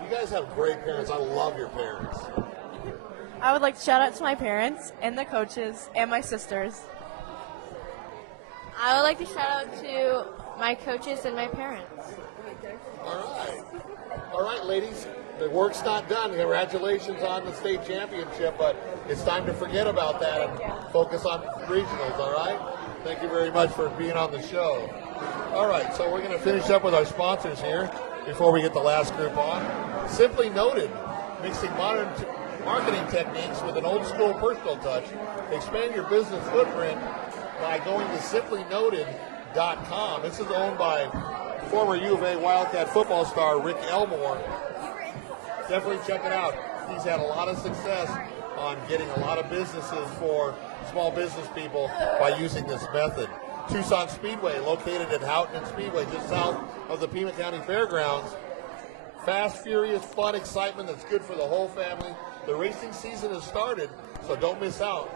You guys have great parents. I love your parents. I would like to shout out to my parents and the coaches and my sisters. I would like to shout out to my coaches and my parents. All right. All right, ladies. The work's not done. Congratulations on the state championship, but it's time to forget about that and focus on regionals, all right? Thank you very much for being on the show. All right, so we're going to finish up with our sponsors here before we get the last group on. Simply Noted, mixing modern marketing techniques with an old-school personal touch. Expand your business footprint by going to simplynoted.com. This is owned by former U of A Wildcat football star Rick Elmore. Definitely check it out. He's had a lot of success on getting a lot of businesses for small business people by using this method. Tucson Speedway, located at Houghton and Speedway, just south of the Pima County Fairgrounds. Fast, furious, fun, excitement that's good for the whole family. The racing season has started, so don't miss out.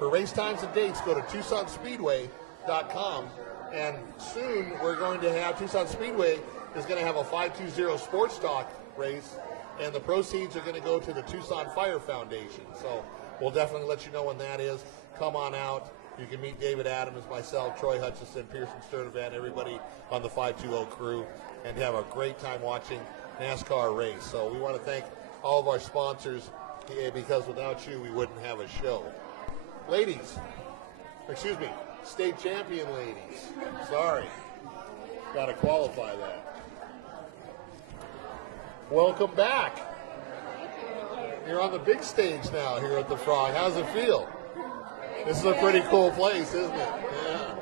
For race times and dates, go to TucsonSpeedway.com And soon we're going to have Tucson Speedway is going to have a 520 sports stock race, and the proceeds are going to go to the Tucson Fire Foundation. So we'll definitely let you know when that is. Come on out. You can meet David Adams, myself, Troy Hutchison, Pearson Sturdivant, everybody on the 520 crew, and have a great time watching NASCAR race. So we want to thank all of our sponsors, because without you, we wouldn't have a show. Ladies, excuse me, state champion ladies. Sorry. Got to qualify that. Welcome back. You're on the big stage now here at the Frog. How's it feel? This is a pretty cool place, isn't it? Yeah.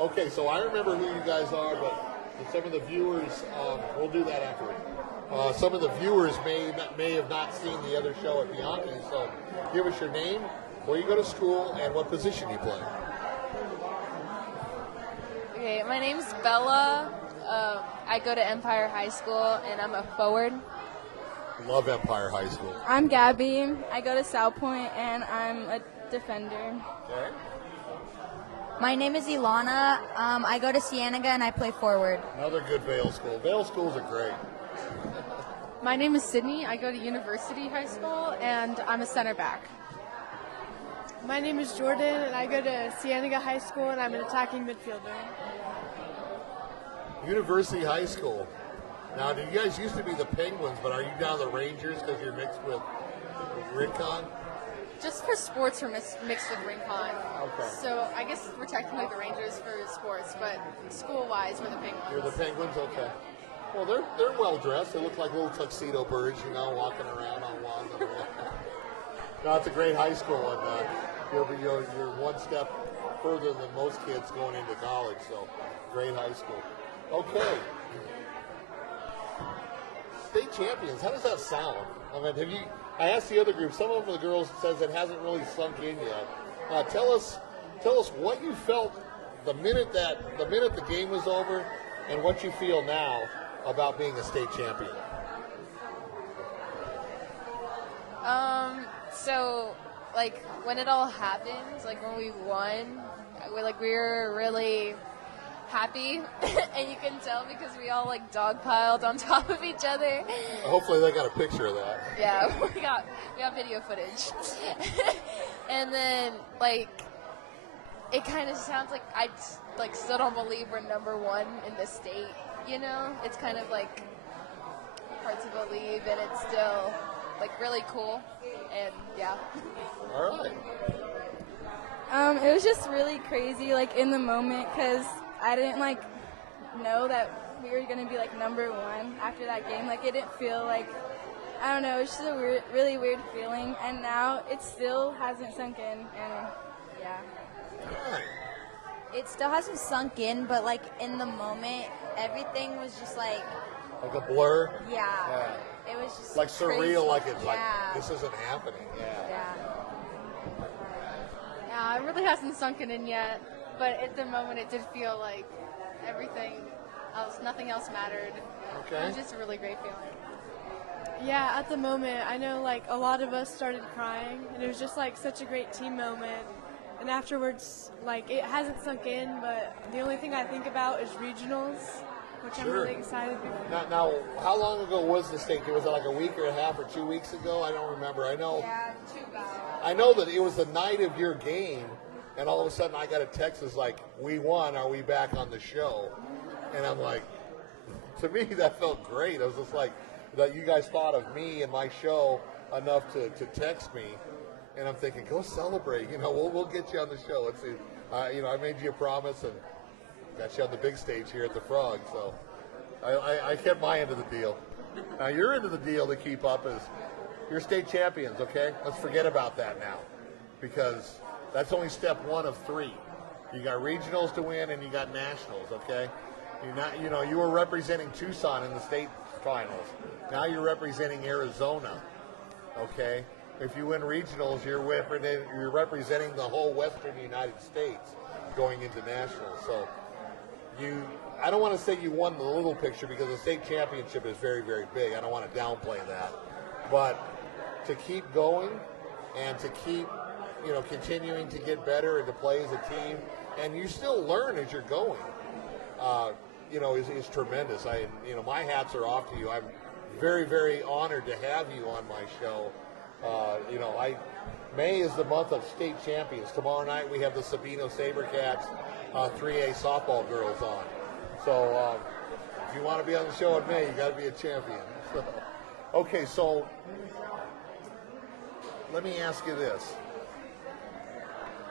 Okay, so I remember who you guys are, but some of the viewers, we'll do that afterward. Some of the viewers may have not seen the other show at Bianchi, so give us your name, where you go to school, and what position you play. Okay, my name's Bella. I go to Empire High School, and I'm a forward. Love Empire High School. I'm Gabby. I go to South Point, and I'm a defender. Okay. My name is Ilana. I go to Cienega, and I play forward. Another good Vail school. Vail schools are great. My name is Sydney. I go to University High School, and I'm a center back. My name is Jordan, and I go to Cienega High School, and I'm an attacking midfielder. University High School. Now, do you guys used to be the Penguins, but are you now the Rangers because you're mixed with Rincon? Just for sports, we're mixed with Rincon. Okay. So I guess we're technically the Rangers for sports, but school-wise, we're the Penguins. You're the Penguins? Okay. Well, they're well-dressed. They look like little tuxedo birds, walking around on one. No, it's a great high school, and you're one step further than most kids going into college, so great high school. Okay. State champions, how does that sound? I mean, I asked the other group, some of the girls says it hasn't really sunk in yet. Tell us what you felt the minute the game was over, and what you feel now about being a state champion. So, like, when it all happened, like, when we won, we were really happy, and you can tell because we all, like, dogpiled on top of each other. Hopefully they got a picture of that. Yeah, we got video footage. And then, like, it kind of sounds like I, like, still don't believe we're number one in the state, It's kind of, like, hard to believe, and it's still, like, really cool, and, yeah. All right. It was just really crazy, like, in the moment, because I didn't, like, know that we were going to be, like, number one after that game. Like, it didn't feel like, I don't know, it was just a really weird feeling, and now it still hasn't sunk in, and, yeah. It still hasn't sunk in, but, like, in the moment, everything was just, like a blur? Yeah. It was just like surreal, crazy. like it's like, this isn't happening. Yeah, it really hasn't sunken in yet, but at the moment it did feel like everything else, nothing else mattered. Okay. It was just a really great feeling. Yeah, at the moment, I know, like, a lot of us started crying, and it was just, like, such a great team moment. And afterwards, like, it hasn't sunk in, but the only thing I think about is regionals, which I'm really excited about. Now, how long ago was the state? Was it like a week or a half or 2 weeks ago? I don't remember. I know that it was the night of your game, and all of a sudden I got a text that's like, we won, are we back on the show? And I'm like, to me that felt great. I was just like, that you guys thought of me and my show enough to text me. And I'm thinking, go celebrate. We'll get you on the show. Let's see. I made you a promise and got you on the big stage here at the Frog. So I kept my end of the deal. Now your end of the deal to keep up is you're state champions. Okay, let's forget about that now, because that's only step one of three. You got regionals to win and you got nationals. Okay, you were representing Tucson in the state finals. Now you're representing Arizona. Okay. If you win regionals, you're representing the whole western United States going into nationals. So I don't want to say you won the little picture, because the state championship is very, very big. I don't want to downplay that. But to keep going and to keep, continuing to get better and to play as a team, and you still learn as you're going. is tremendous. My hats are off to you. I'm very, very honored to have you on my show. May is the month of state champions. Tomorrow night we have the Sabino Sabercats 3A softball girls on. So if you want to be on the show in May, you got to be a champion. So, okay, so let me ask you this.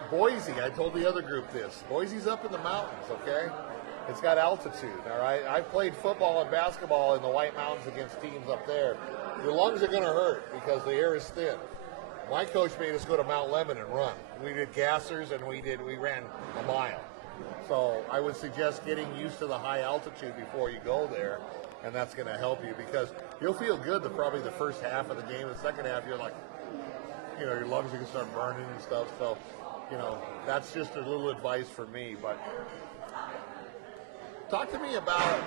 Boise, I told the other group this. Boise's up in the mountains, okay? It's got altitude, all right? I've played football and basketball in the White Mountains against teams up there. Your lungs are going to hurt because the air is thin. My coach made us go to Mount Lemmon and run. We did gassers and we ran a mile. So I would suggest getting used to the high altitude before you go there, and that's going to help you because you'll feel good probably the first half of the game. The second half, you're like, your lungs are going to start burning and stuff. So, that's just a little advice for me. But talk to me about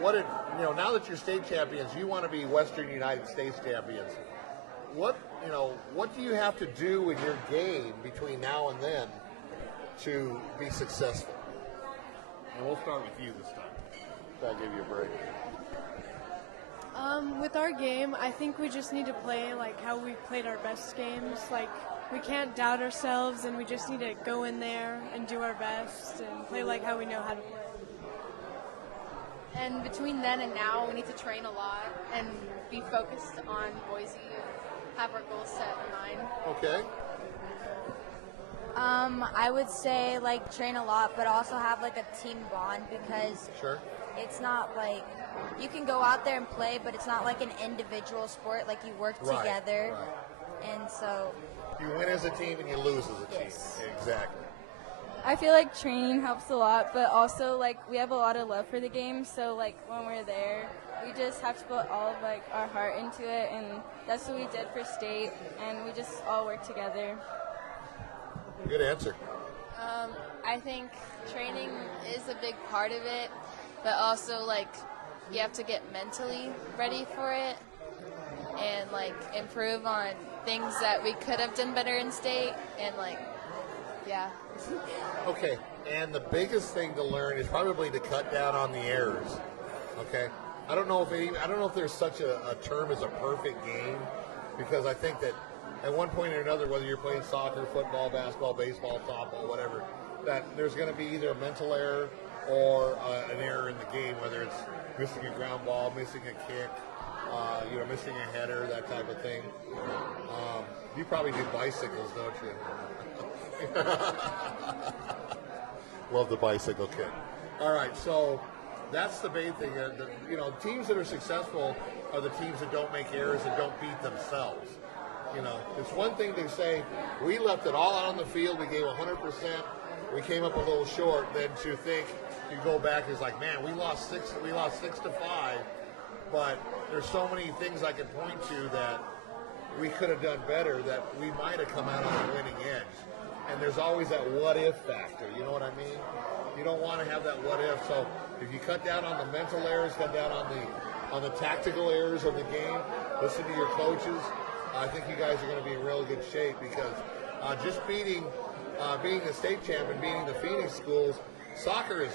now that you're state champions, you want to be Western United States champions. What do you have to do in your game between now and then to be successful? And we'll start with you this time. So I'll give you a break. With our game, I think we just need to play like how we played our best games. Like, we can't doubt ourselves, and we just need to go in there and do our best and play like how we know how to play. And between then and now, we need to train a lot and be focused on Boise, have our goals set in mind. Okay. I would say like train a lot, but also have like a team bond because it's not like you can go out there and play, but it's not like an individual sport. Like you work together, and so you win as a team and you lose as a team. Exactly. I feel like training helps a lot, but also like we have a lot of love for the game. So like when we're there, we just have to put all of like our heart into it, and that's what we did for state. And we just all work together. Good answer. I think training is a big part of it, but also like you have to get mentally ready for it and like improve on things that we could have done better in state and Okay, and the biggest thing to learn is probably to cut down on the errors. Okay, I don't know if there's such a term as a perfect game, because I think that at one point or another, whether you're playing soccer, football, basketball, baseball, softball, whatever, that there's going to be either a mental error or an error in the game, whether it's missing a ground ball, missing a kick, missing a header, that type of thing. You probably do bicycles, don't you? Love the bicycle kick. All right, so that's the main thing. Teams that are successful are the teams that don't make errors and don't beat themselves. It's one thing to say, we left it all out on the field, we gave 100%, we came up a little short, than to think, you go back, it's like, man, we lost 6 to 5, but there's so many things I can point to that we could have done better, that we might have come out on the winning edge. And there's always that what-if factor, you know what I mean? You don't want to have that what-if, so if you cut down on the mental errors, cut down on the tactical errors of the game, listen to your coaches, I think you guys are going to be in really good shape, because just being the state champion, beating the Phoenix schools, soccer is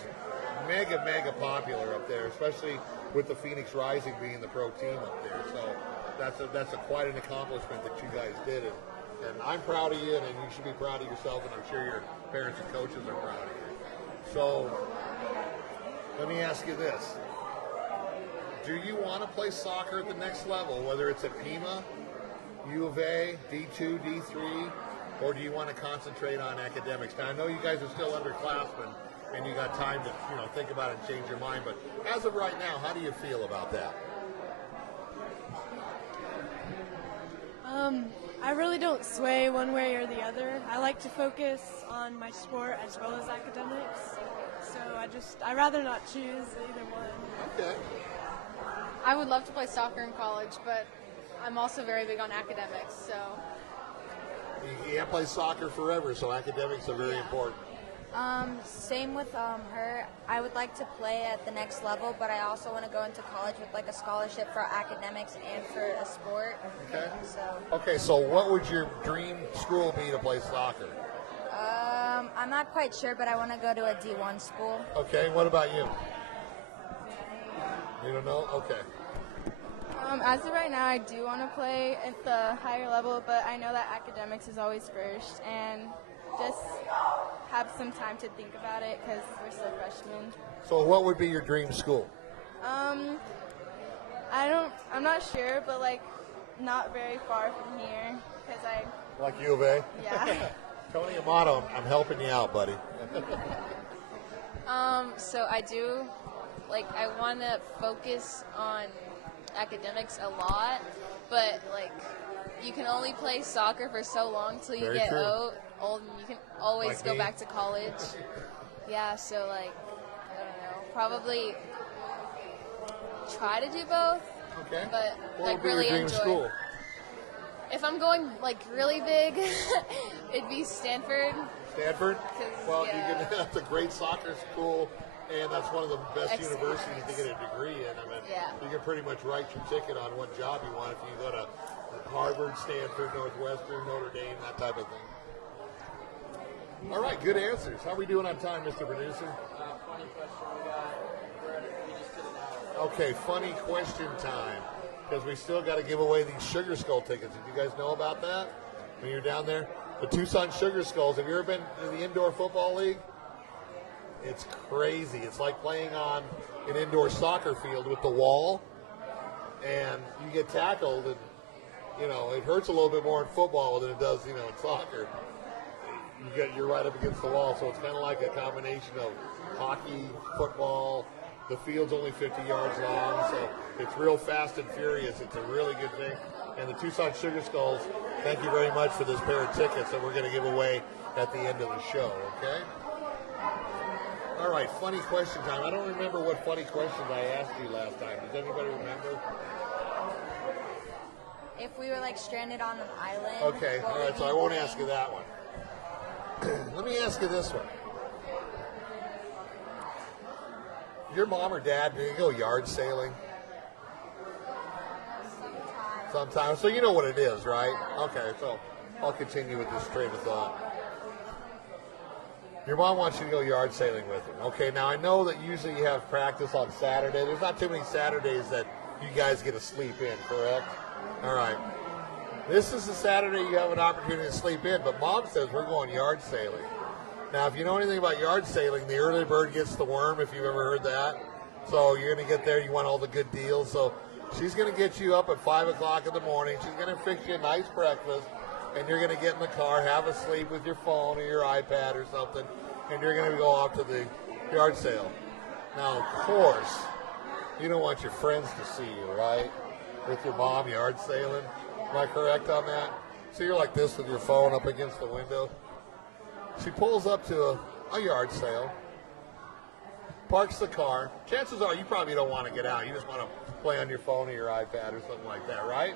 mega popular up there, especially with the Phoenix Rising being the pro team up there. So that's quite an accomplishment that you guys did, and I'm proud of you, and you should be proud of yourself, and I'm sure your parents and coaches are proud of you. So let me ask you this. Do you want to play soccer at the next level, whether it's at Pima, U of A, D2, D3, or do you want to concentrate on academics? Now, I know you guys are still underclassmen, and you got time to think about it and change your mind, but as of right now, how do you feel about that? I really don't sway one way or the other. I like to focus on my sport as well as academics, so I'd rather not choose either one. Okay. I would love to play soccer in college, but I'm also very big on academics, so. You can't play soccer forever, so academics are very important. Same with her. I would like to play at the next level, but I also want to go into college with like a scholarship for academics and for a sport. Okay. So what would your dream school be to play soccer? I'm not quite sure, but I want to go to a D1 school. Okay, what about you? You don't know? Okay. As of right now, I do want to play at the higher level, but I know that academics is always first, and just have some time to think about it because we're still freshmen. So what would be your dream school? I'm not sure, but like not very far from here because Like U of A? Yeah. Tony Amato, I'm helping you out, buddy. So I do, like, I want to focus on academics a lot, but like, you can only play soccer for so long till you Very get true. old, and you can always Like go me. back to college. Yeah, so like, I don't know, probably try to do both. Okay. But What like would be really your dream enjoy. school? If I'm going like really big, it'd be Stanford. Stanford? 'Cause, Well, yeah. you can, that's a great soccer school, and that's one of the best Excellent. universities to get a degree in. I mean, Yeah. you can pretty much write your ticket on what job you want if you go to Harvard, Stanford, Northwestern, Notre Dame, that type of thing. All right, good answers. How are we doing on time, Mr. Producer? Funny question. We just did an hour. Okay, funny question time. Because we still got to give away these Sugar Skull tickets. Did you guys know about that when you're down there? The Tucson Sugar Skulls. Have you ever been to the indoor football league? It's crazy. It's like playing on an indoor soccer field with the wall, and you get tackled, and you know it hurts a little bit more in football than it does, in soccer. You're right up against the wall, so it's kind of like a combination of hockey, football. The field's only 50 yards long, so it's real fast and furious. It's a really good thing. And the Tucson Sugar Skulls, thank you very much for this pair of tickets that we're going to give away at the end of the show, okay? All right, funny question time. I don't remember what funny questions I asked you last time. Does anybody remember? If we were like stranded on an island. Okay, what all would right, so you I won't bring? ask you that one. Let me ask you this one. Your mom or dad, do you go yard sailing? Sometimes. So you know what it is, right? Okay, so I'll continue with this train of thought. Your mom wants you to go yard sailing with her. Okay, now I know that usually you have practice on Saturday. There's not too many Saturdays that you guys get to sleep in, correct? All right. This is the Saturday you have an opportunity to sleep in, but Mom says we're going yard sailing. Now, if you know anything about yard sailing, the early bird gets the worm, if you've ever heard that. So you're going to get there, you want all the good deals. So she's going to get you up at 5 o'clock in the morning. She's going to fix you a nice breakfast, and you're going to get in the car, have a sleep with your phone or your iPad or something, and you're going to go off to the yard sale. Now, of course, you don't want your friends to see you, right? With your mom yard sailing. Am I correct on that? So you're like this with your phone up against the window. She pulls up to a yard sale, parks the car. Chances are you probably don't want to get out. You just want to play on your phone or your iPad or something like that, right?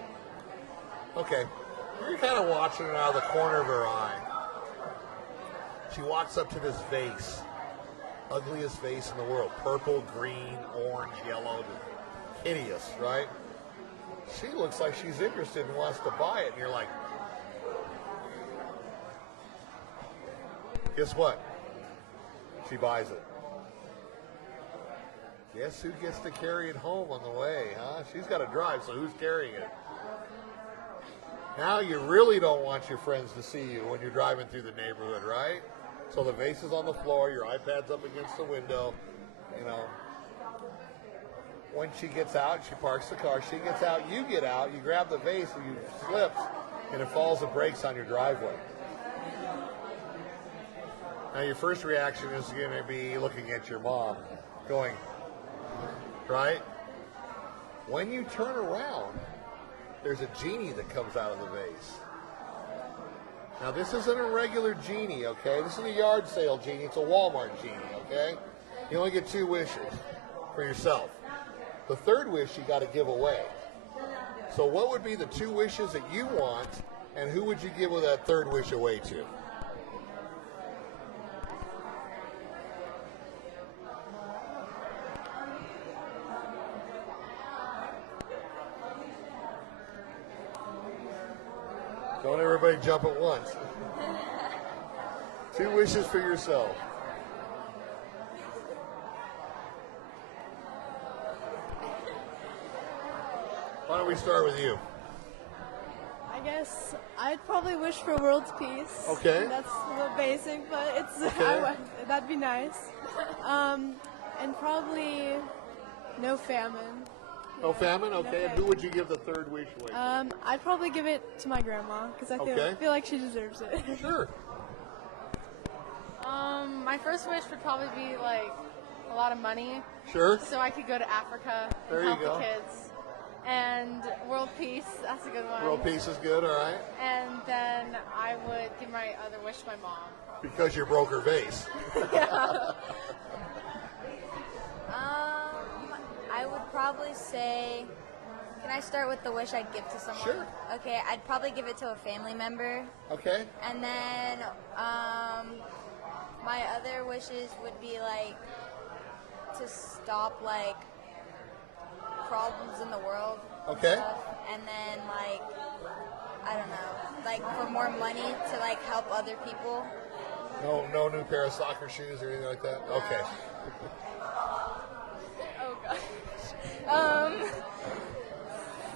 Okay. You're kind of watching it out of the corner of her eye. She walks up to this vase. Ugliest vase in the world. Purple, green, orange, yellow. Hideous, right? She looks like she's interested and wants to buy it. And you're like, guess what? She buys it. Guess who gets to carry it home on the way, huh? She's got to drive, so who's carrying it? Now you really don't want your friends to see you when you're driving through the neighborhood, right? So the vase is on the floor, your iPad's up against the window, When she gets out, she parks the car. She gets out, you get out, you grab the vase, and you slip, and it falls and breaks on your driveway. Now your first reaction is going to be looking at your mom, going, right? When you turn around, there's a genie that comes out of the vase. Now this isn't a regular genie, okay? This is a yard sale genie. It's a Walmart genie, okay? You only get 2 wishes for yourself. The third wish you got to give away. So what would be the 2 wishes that you want, and who would you give that third wish away to? Don't everybody jump at once. 2 wishes for yourself. Why don't we start with you? I guess I'd probably wish for world peace. Okay. That's a little basic, but it's Okay. that'd be nice. And probably no famine. No famine? Okay. Okay. And who would you give the third wish away to? I'd probably give it to my grandma because I Okay. feel like she deserves it. Sure. My first wish would probably be like a lot of money. Sure. So I could go to Africa There and you help go. the kids. And world peace, that's a good one. World peace is good, all right. And then I would give my other wish to my mom. Because you broke her vase. I would probably say, can I start with the wish I'd give to someone? Sure. Okay, I'd probably give it to a family member. Okay. And then my other wishes would be like to stop like problems in the world. and Okay. stuff. And then like I don't know, like for more money to like help other people. No new pair of soccer shoes or anything like that? Okay. Oh gosh.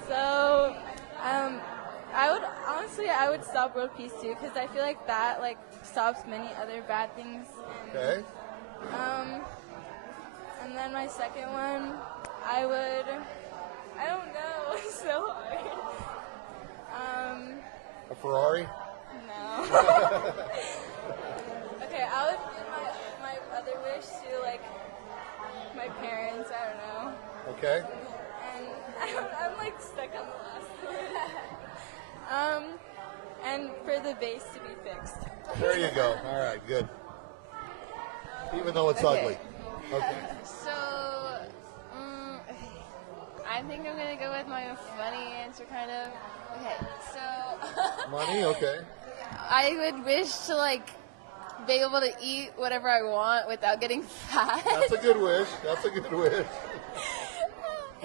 So, I would stop world peace too, because I feel like that like stops many other bad things. Okay. And then my second one, I don't know, it's so hard. A Ferrari? No. Okay, I would give my other wish to like my parents. I don't know. Okay. And I'm like stuck on the last one. And for the base to be fixed. There you go. All right, good. Even though it's ugly. Okay. So, I think I'm gonna go with my funny answer, kind of. Okay, so. Money? Okay. I would wish to like be able to eat whatever I want without getting fat. That's a good wish. That's a good wish.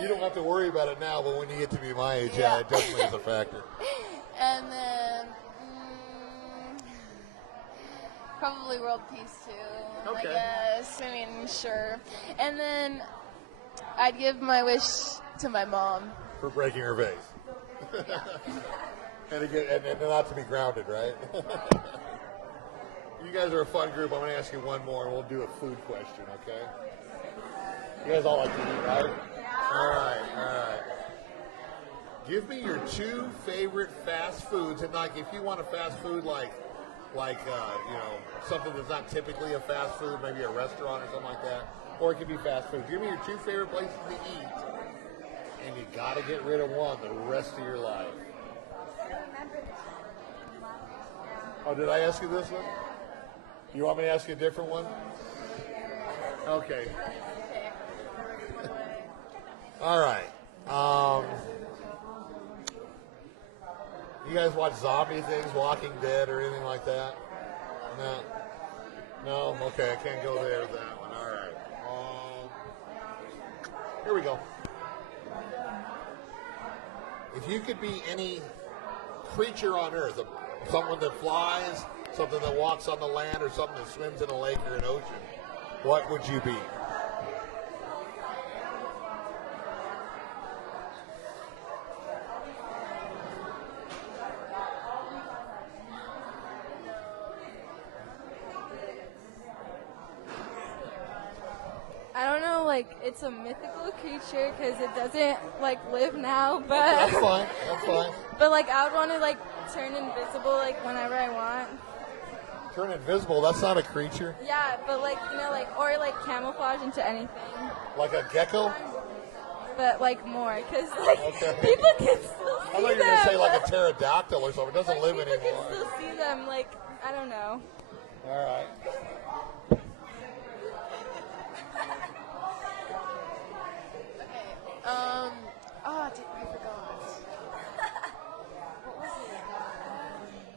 You don't have to worry about it now, but when you get to be my age, yeah it definitely is a factor. And then probably world peace too. Okay. I guess. I mean, sure. And then I'd give my wish to my mom. For breaking her vase. and not to be grounded, right? You guys are a fun group. I'm going to ask you one more, and we'll do a food question, okay? You guys all like to eat, right? All right. Give me your 2 favorite fast foods, and like if you want a fast food like something that's not typically a fast food, maybe a restaurant or something like that, or it could be fast food. Give me your 2 favorite places to eat, and you got to get rid of one the rest of your life. Oh, did I ask you this one? You want me to ask you a different one? Okay. All right. You guys watch zombie things, Walking Dead, or anything like that? No? Okay, I can't go there with that one. All right. Here we go. If you could be any creature on Earth, someone that flies, something that walks on the land, or something that swims in a lake or an ocean, what would you be? I don't know, like it's a mythical creature because it doesn't like live now, but That's fine. But like I would want to like turn invisible like whenever I want. Turn invisible, that's not a creature. Yeah, but like like or like camouflage into anything, Like a gecko? but like more because like Okay. people can still see I thought you were going to them. say like a pterodactyl or something. It doesn't live People anymore. can still see them. Like I don't know. All right. I forgot. What was it?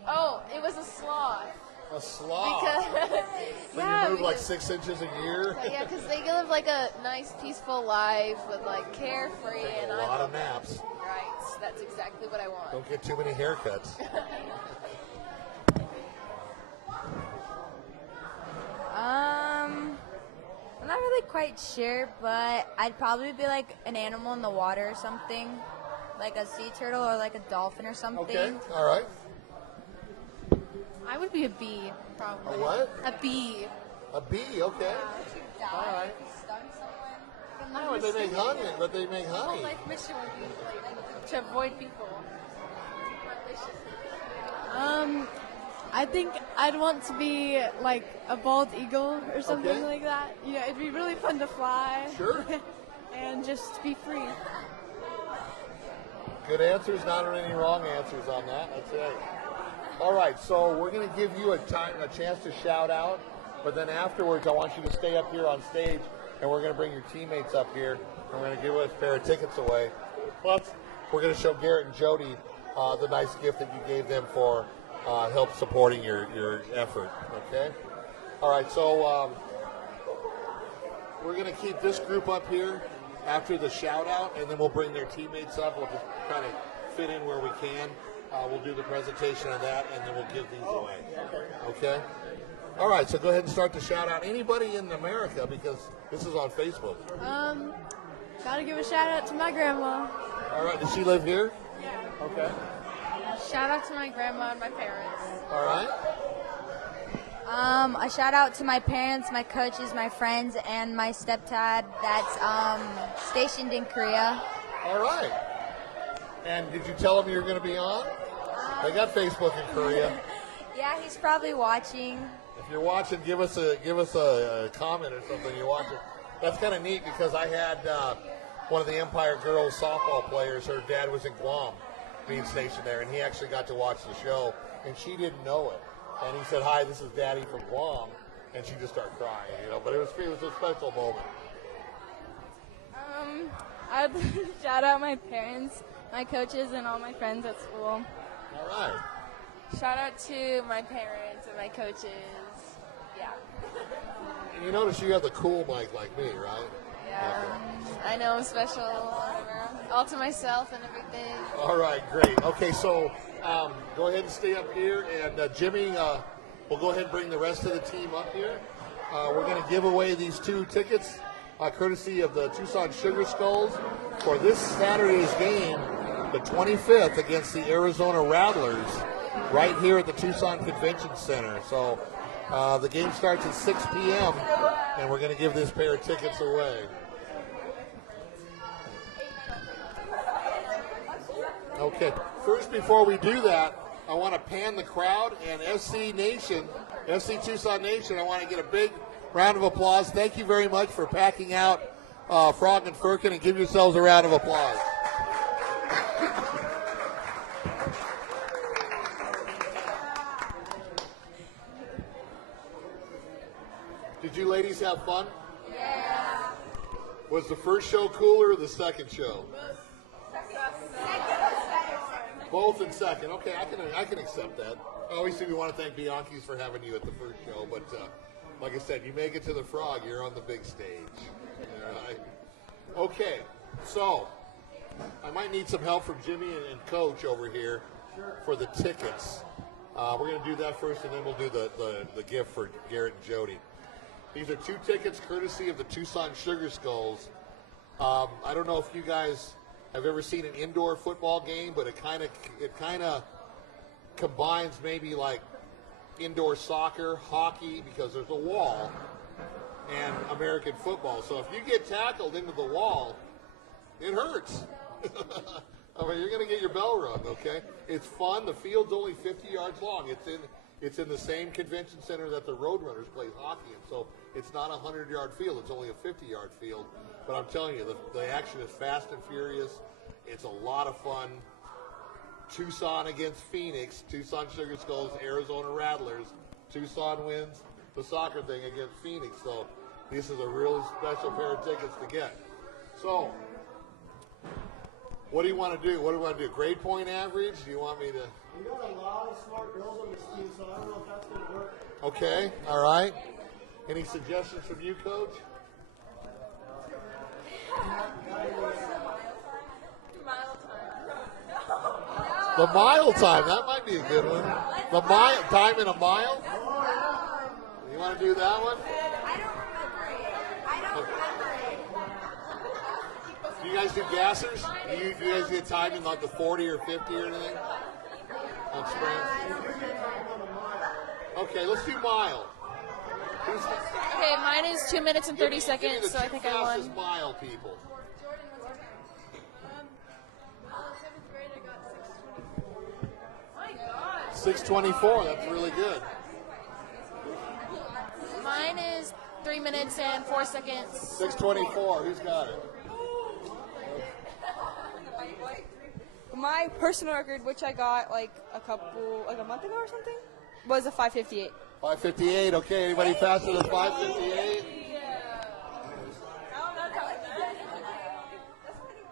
Oh, it was a sloth. A sloth? Because, So you move like 6 inches a year? yeah, because they live like a nice, peaceful life with like carefree and A lot of naps. Right, that's exactly what I want. Don't get too many haircuts. really quite sure, but I'd probably be like an animal in the water or something, like a sea turtle or like a dolphin or something. Okay, all right. I would be a bee, probably. A what? A bee. A bee, okay. All right. No, but they make honey. But they make honey. Well, my mission would be like, to avoid people. I think I'd want to be like a bald eagle or something Okay. like that. You know, it'd be really fun to fly. Sure. And just be free. Good answers, not any wrong answers on that. That's right. All right, so we're going to give you a chance to shout out, but then afterwards I want you to stay up here on stage, and we're going to bring your teammates up here, and we're going to give us a pair of tickets away. Plus, we're going to show Garrett and Jody the nice gift that you gave them for help supporting your effort, okay? All right, so we're going to keep this group up here after the shout out, and then we'll bring their teammates up. We'll just kind of fit in where we can. We'll do the presentation of that, and then we'll give these away. Okay? All right, so go ahead and start the shout out. Anybody in America, because this is on Facebook. Gotta give a shout out to my grandma. All right, does she live here? Yeah. Okay. Shout out to my grandma and my parents. All right. A shout out to my parents, my coaches, my friends, and my stepdad that's stationed in Korea. All right. And did you tell them you were going to be on? They got Facebook in Korea. Yeah, he's probably watching. If you're watching, give us a comment or something. You're watching. That's kind of neat because I had one of the Empire girls softball players. Her dad was in Guam, being stationed there, and he actually got to watch the show, and she didn't know it. And he said, "Hi, this is Daddy from Guam," and she just started crying, you know. But it was a special moment. I'd shout out my parents, my coaches, and all my friends at school. All right. Shout out to my parents and my coaches. Yeah. And you notice you have the cool mic like me, right? Yeah. I know I'm special. Whatever. All to myself and everything. All right, great. Okay, so go ahead and stay up here, and Jimmy, we'll go ahead and bring the rest of the team up here. We're going to give away these 2 tickets, courtesy of the Tucson Sugar Skulls, for this Saturday's game, the 25th, against the Arizona Rattlers, right here at the Tucson Convention Center. So the game starts at 6 p.m., and we're going to give this pair of tickets away. Okay, first before we do that, I want to pan the crowd, and FC Tucson Nation, I want to get a big round of applause. Thank you very much for packing out Frog and Firkin, and give yourselves a round of applause. Did you ladies have fun? Yeah. Was the first show cooler or the second show? Both in second. Okay, I can accept that. Obviously, we want to thank Bianchi's for having you at the first show, but like I said, you make it to the Frog, you're on the big stage. All right. Okay, so I might need some help from Jimmy and Coach over here for the tickets. We're going to do that first, and then we'll do the gift for Garrett and Jody. These are 2 tickets courtesy of the Tucson Sugar Skulls. I don't know if you guys have ever seen an indoor football game, but it kind of combines maybe like indoor soccer, hockey, because there's a wall, and American football. So if you get tackled into the wall, it hurts. I mean, you're going to get your bell rung, okay? It's fun. The field's only 50 yards long. It's in the same convention center that the Roadrunners play hockey in. So it's not a 100-yard field. It's only a 50-yard field. But I'm telling you, the action is fast and furious. It's a lot of fun. Tucson against Phoenix. Tucson Sugar Skulls, Arizona Rattlers. Tucson wins the soccer thing against Phoenix. So this is a really special pair of tickets to get. So what do you want to do? What do you want to do? Grade point average? Do you want me to? We got a lot of smart girls on this team, so I don't know if that's going to work. Okay, all right. Any suggestions from you, Coach? The mile time, that might be a good one. The mile time in a mile? You want to do that one? you guys do gassers? Do you guys get timed in like the 40 or 50 or anything? On sprints? Okay, let's do mile. Okay, mine is 2 minutes and 30 seconds, so I think I won. Fastest mile, people. 6:24. That's really good. Mine is 3 minutes and 4 seconds. 6:24. Who's got it? My personal record, which I got like a month ago or something, was a 5:58. 5:58. Okay, anybody faster than 5:58?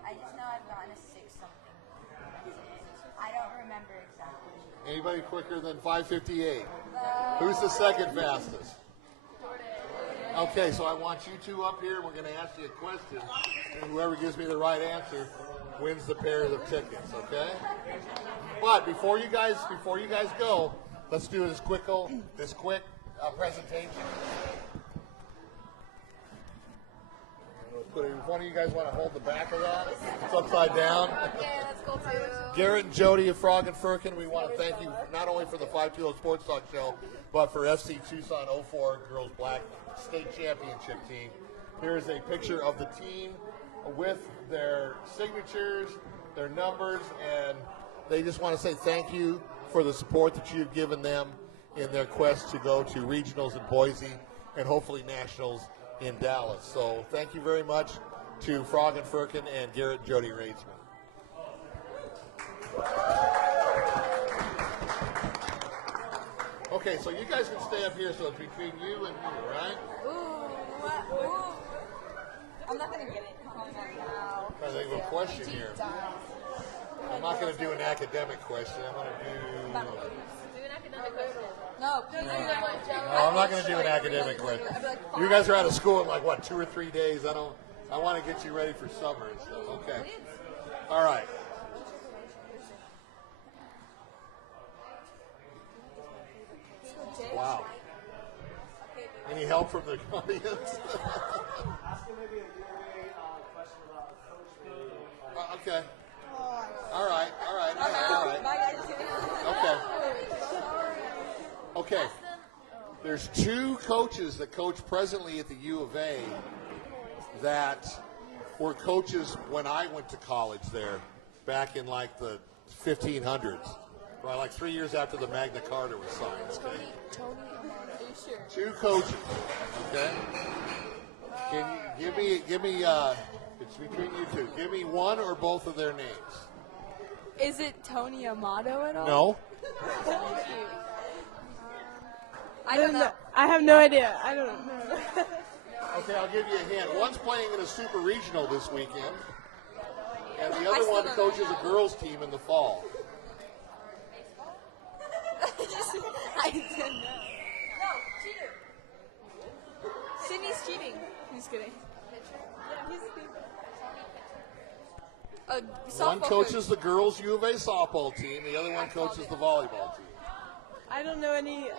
I just know I've gotten a 6 something. I don't remember exactly. Anybody quicker than 5:58? Who's the second fastest? Okay, so I want you two up here. We're going to ask you a question, and whoever gives me the right answer wins the pair of tickets. Okay? But before you guys go, let's do this quick presentation. If one of you guys want to hold the back of that, it's upside down. Okay, that's cool too. Garrett and Jody of Frog and Firkin, we want to thank you not only for the 520 Sports Talk Show, but for FC Tucson 04 Girls Black State Championship team. Here is a picture of the team with their signatures, their numbers, and they just want to say thank you for the support that you've given them in their quest to go to regionals in Boise and hopefully nationals in Dallas. So thank you very much to Frog and Firkin and Garrett and Jody Raidsman. Okay, so you guys can stay up here, so it's between you and me, right? Ooh. I'm not going to get it. I think of a question here. I'm not going to do an academic question. I'm going to do... Do an academic question. No. No, I'm not going to do an academic question. You guys are out of school in like, what, 2 or 3 days? I want to get you ready for summer and stuff. Okay. All right. Wow. Any help from the audience? Okay. All right. Okay. There's 2 coaches that coach presently at the U of A that were coaches when I went to college there back in like the 1500s. Right, like 3 years after the Magna Carta was signed. Okay? Tony, are you sure? 2 coaches. Okay. Can you give me? It's between you two. Give me one or both of their names. Is it Tony Amato at all? No. I don't know. I have no idea. I don't know. Okay, I'll give you a hint. One's playing in a super regional this weekend, and the other one coaches a girls' team in the fall. I didn't know. No, cheater. Sydney's cheating. He's kidding. One coaches the girls' U of A softball team. The other one coaches the volleyball team. I don't know any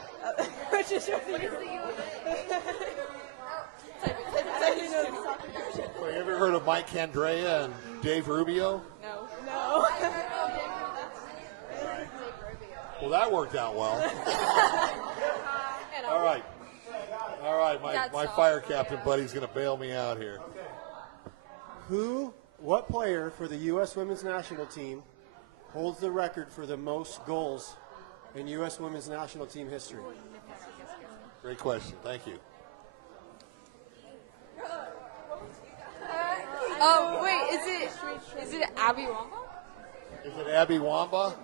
coaches from the U of A. Have you ever heard of Mike Candrea and Dave Rubio? No. Well, that worked out well. All right. My fire captain buddy's going to bail me out here. What player for the U.S. Women's National Team holds the record for the most goals in U.S. Women's National Team history? Great question. Thank you. Wait, is it Abby Wamba? Is it Abby Wamba?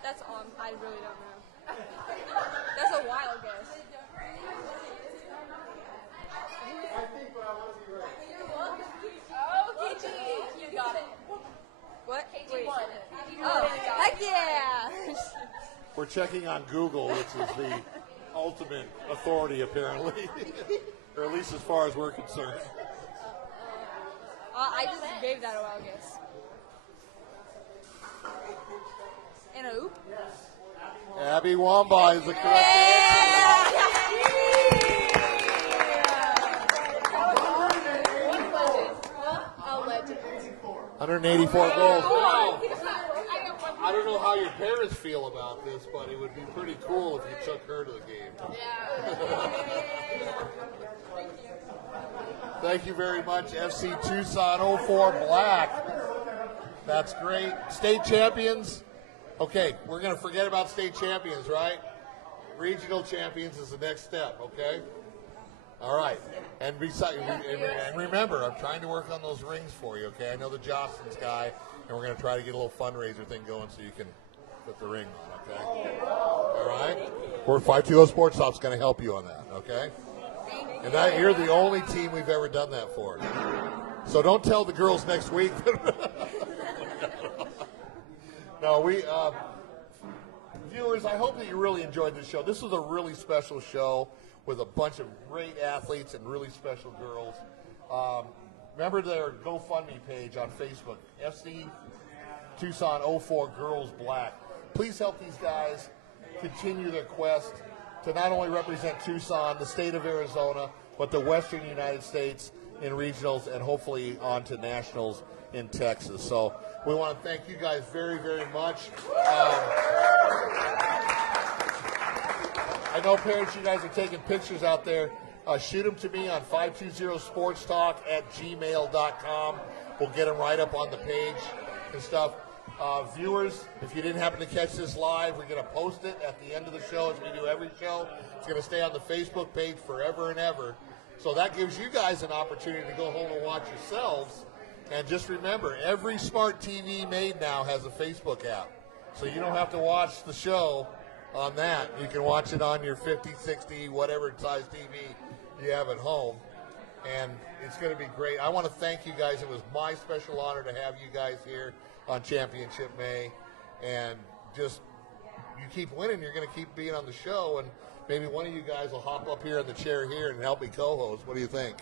That's I really don't know. That's a wild guess. Oh, KG, you got it. What? KG won. Heck yeah! We're checking on Google, which is the ultimate authority, apparently, or at least as far as we're concerned. I just gave that a wild guess. And a oop? Abby Wamba is the correct answer. 184 goals. Wow. I don't know how your parents feel about this, but it would be pretty cool if you took her to the game. Thank you very much, FC Tucson 04 Black. That's great. State champions. Okay, we're going to forget about state champions, right? Regional champions is the next step, okay? All right. And remember, I'm trying to work on those rings for you, okay? I know the Jostens guy, and we're going to try to get a little fundraiser thing going so you can put the ring on, okay? All right? 520 Sports Talk's going to help you on that, okay? And you're the only team we've ever done that for. So don't tell the girls next week. No, viewers, I hope that you really enjoyed this show. This was a really special show with a bunch of great athletes and really special girls. Remember their GoFundMe page on Facebook, FC Tucson 04 Girls Black. Please help these guys continue their quest to not only represent Tucson, the state of Arizona, but the western United States in regionals and hopefully on to nationals in Texas. So we want to thank you guys very, very much. I know, parents, you guys are taking pictures out there. Shoot them to me on 520sportstalk@gmail.com. We'll get them right up on the page and stuff. Viewers, if you didn't happen to catch this live, we're going to post it at the end of the show as we do every show. It's going to stay on the Facebook page forever and ever. So that gives you guys an opportunity to go home and watch yourselves. And just remember, every smart TV made now has a Facebook app. So you don't have to watch the show on that. You can watch it on your 50, 60, whatever size TV you have at home. And it's going to be great. I want to thank you guys. It was my special honor to have you guys here on Championship May. And just, you keep winning, you're going to keep being on the show. And maybe one of you guys will hop up here in the chair here and help me co-host. What do you think?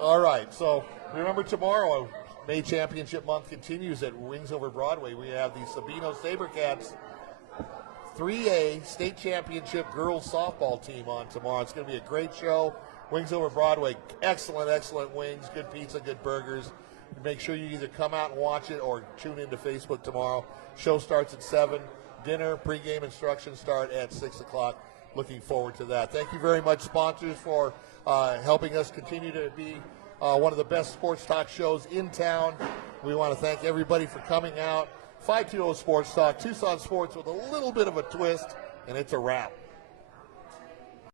All right. So remember, tomorrow, May Championship Month continues at Wings Over Broadway. We have the Sabino Sabercats 3A State Championship girls softball team on tomorrow. It's going to be a great show. Wings Over Broadway, excellent, excellent wings, good pizza, good burgers. Make sure you either come out and watch it or tune into Facebook tomorrow. Show starts at 7. Dinner, pregame instructions start at 6 o'clock. Looking forward to that. Thank you very much, sponsors, for helping us continue to be one of the best sports talk shows in town. We want to thank everybody for coming out. 520 Sports Talk, Tucson Sports with a little bit of a twist, and it's a wrap.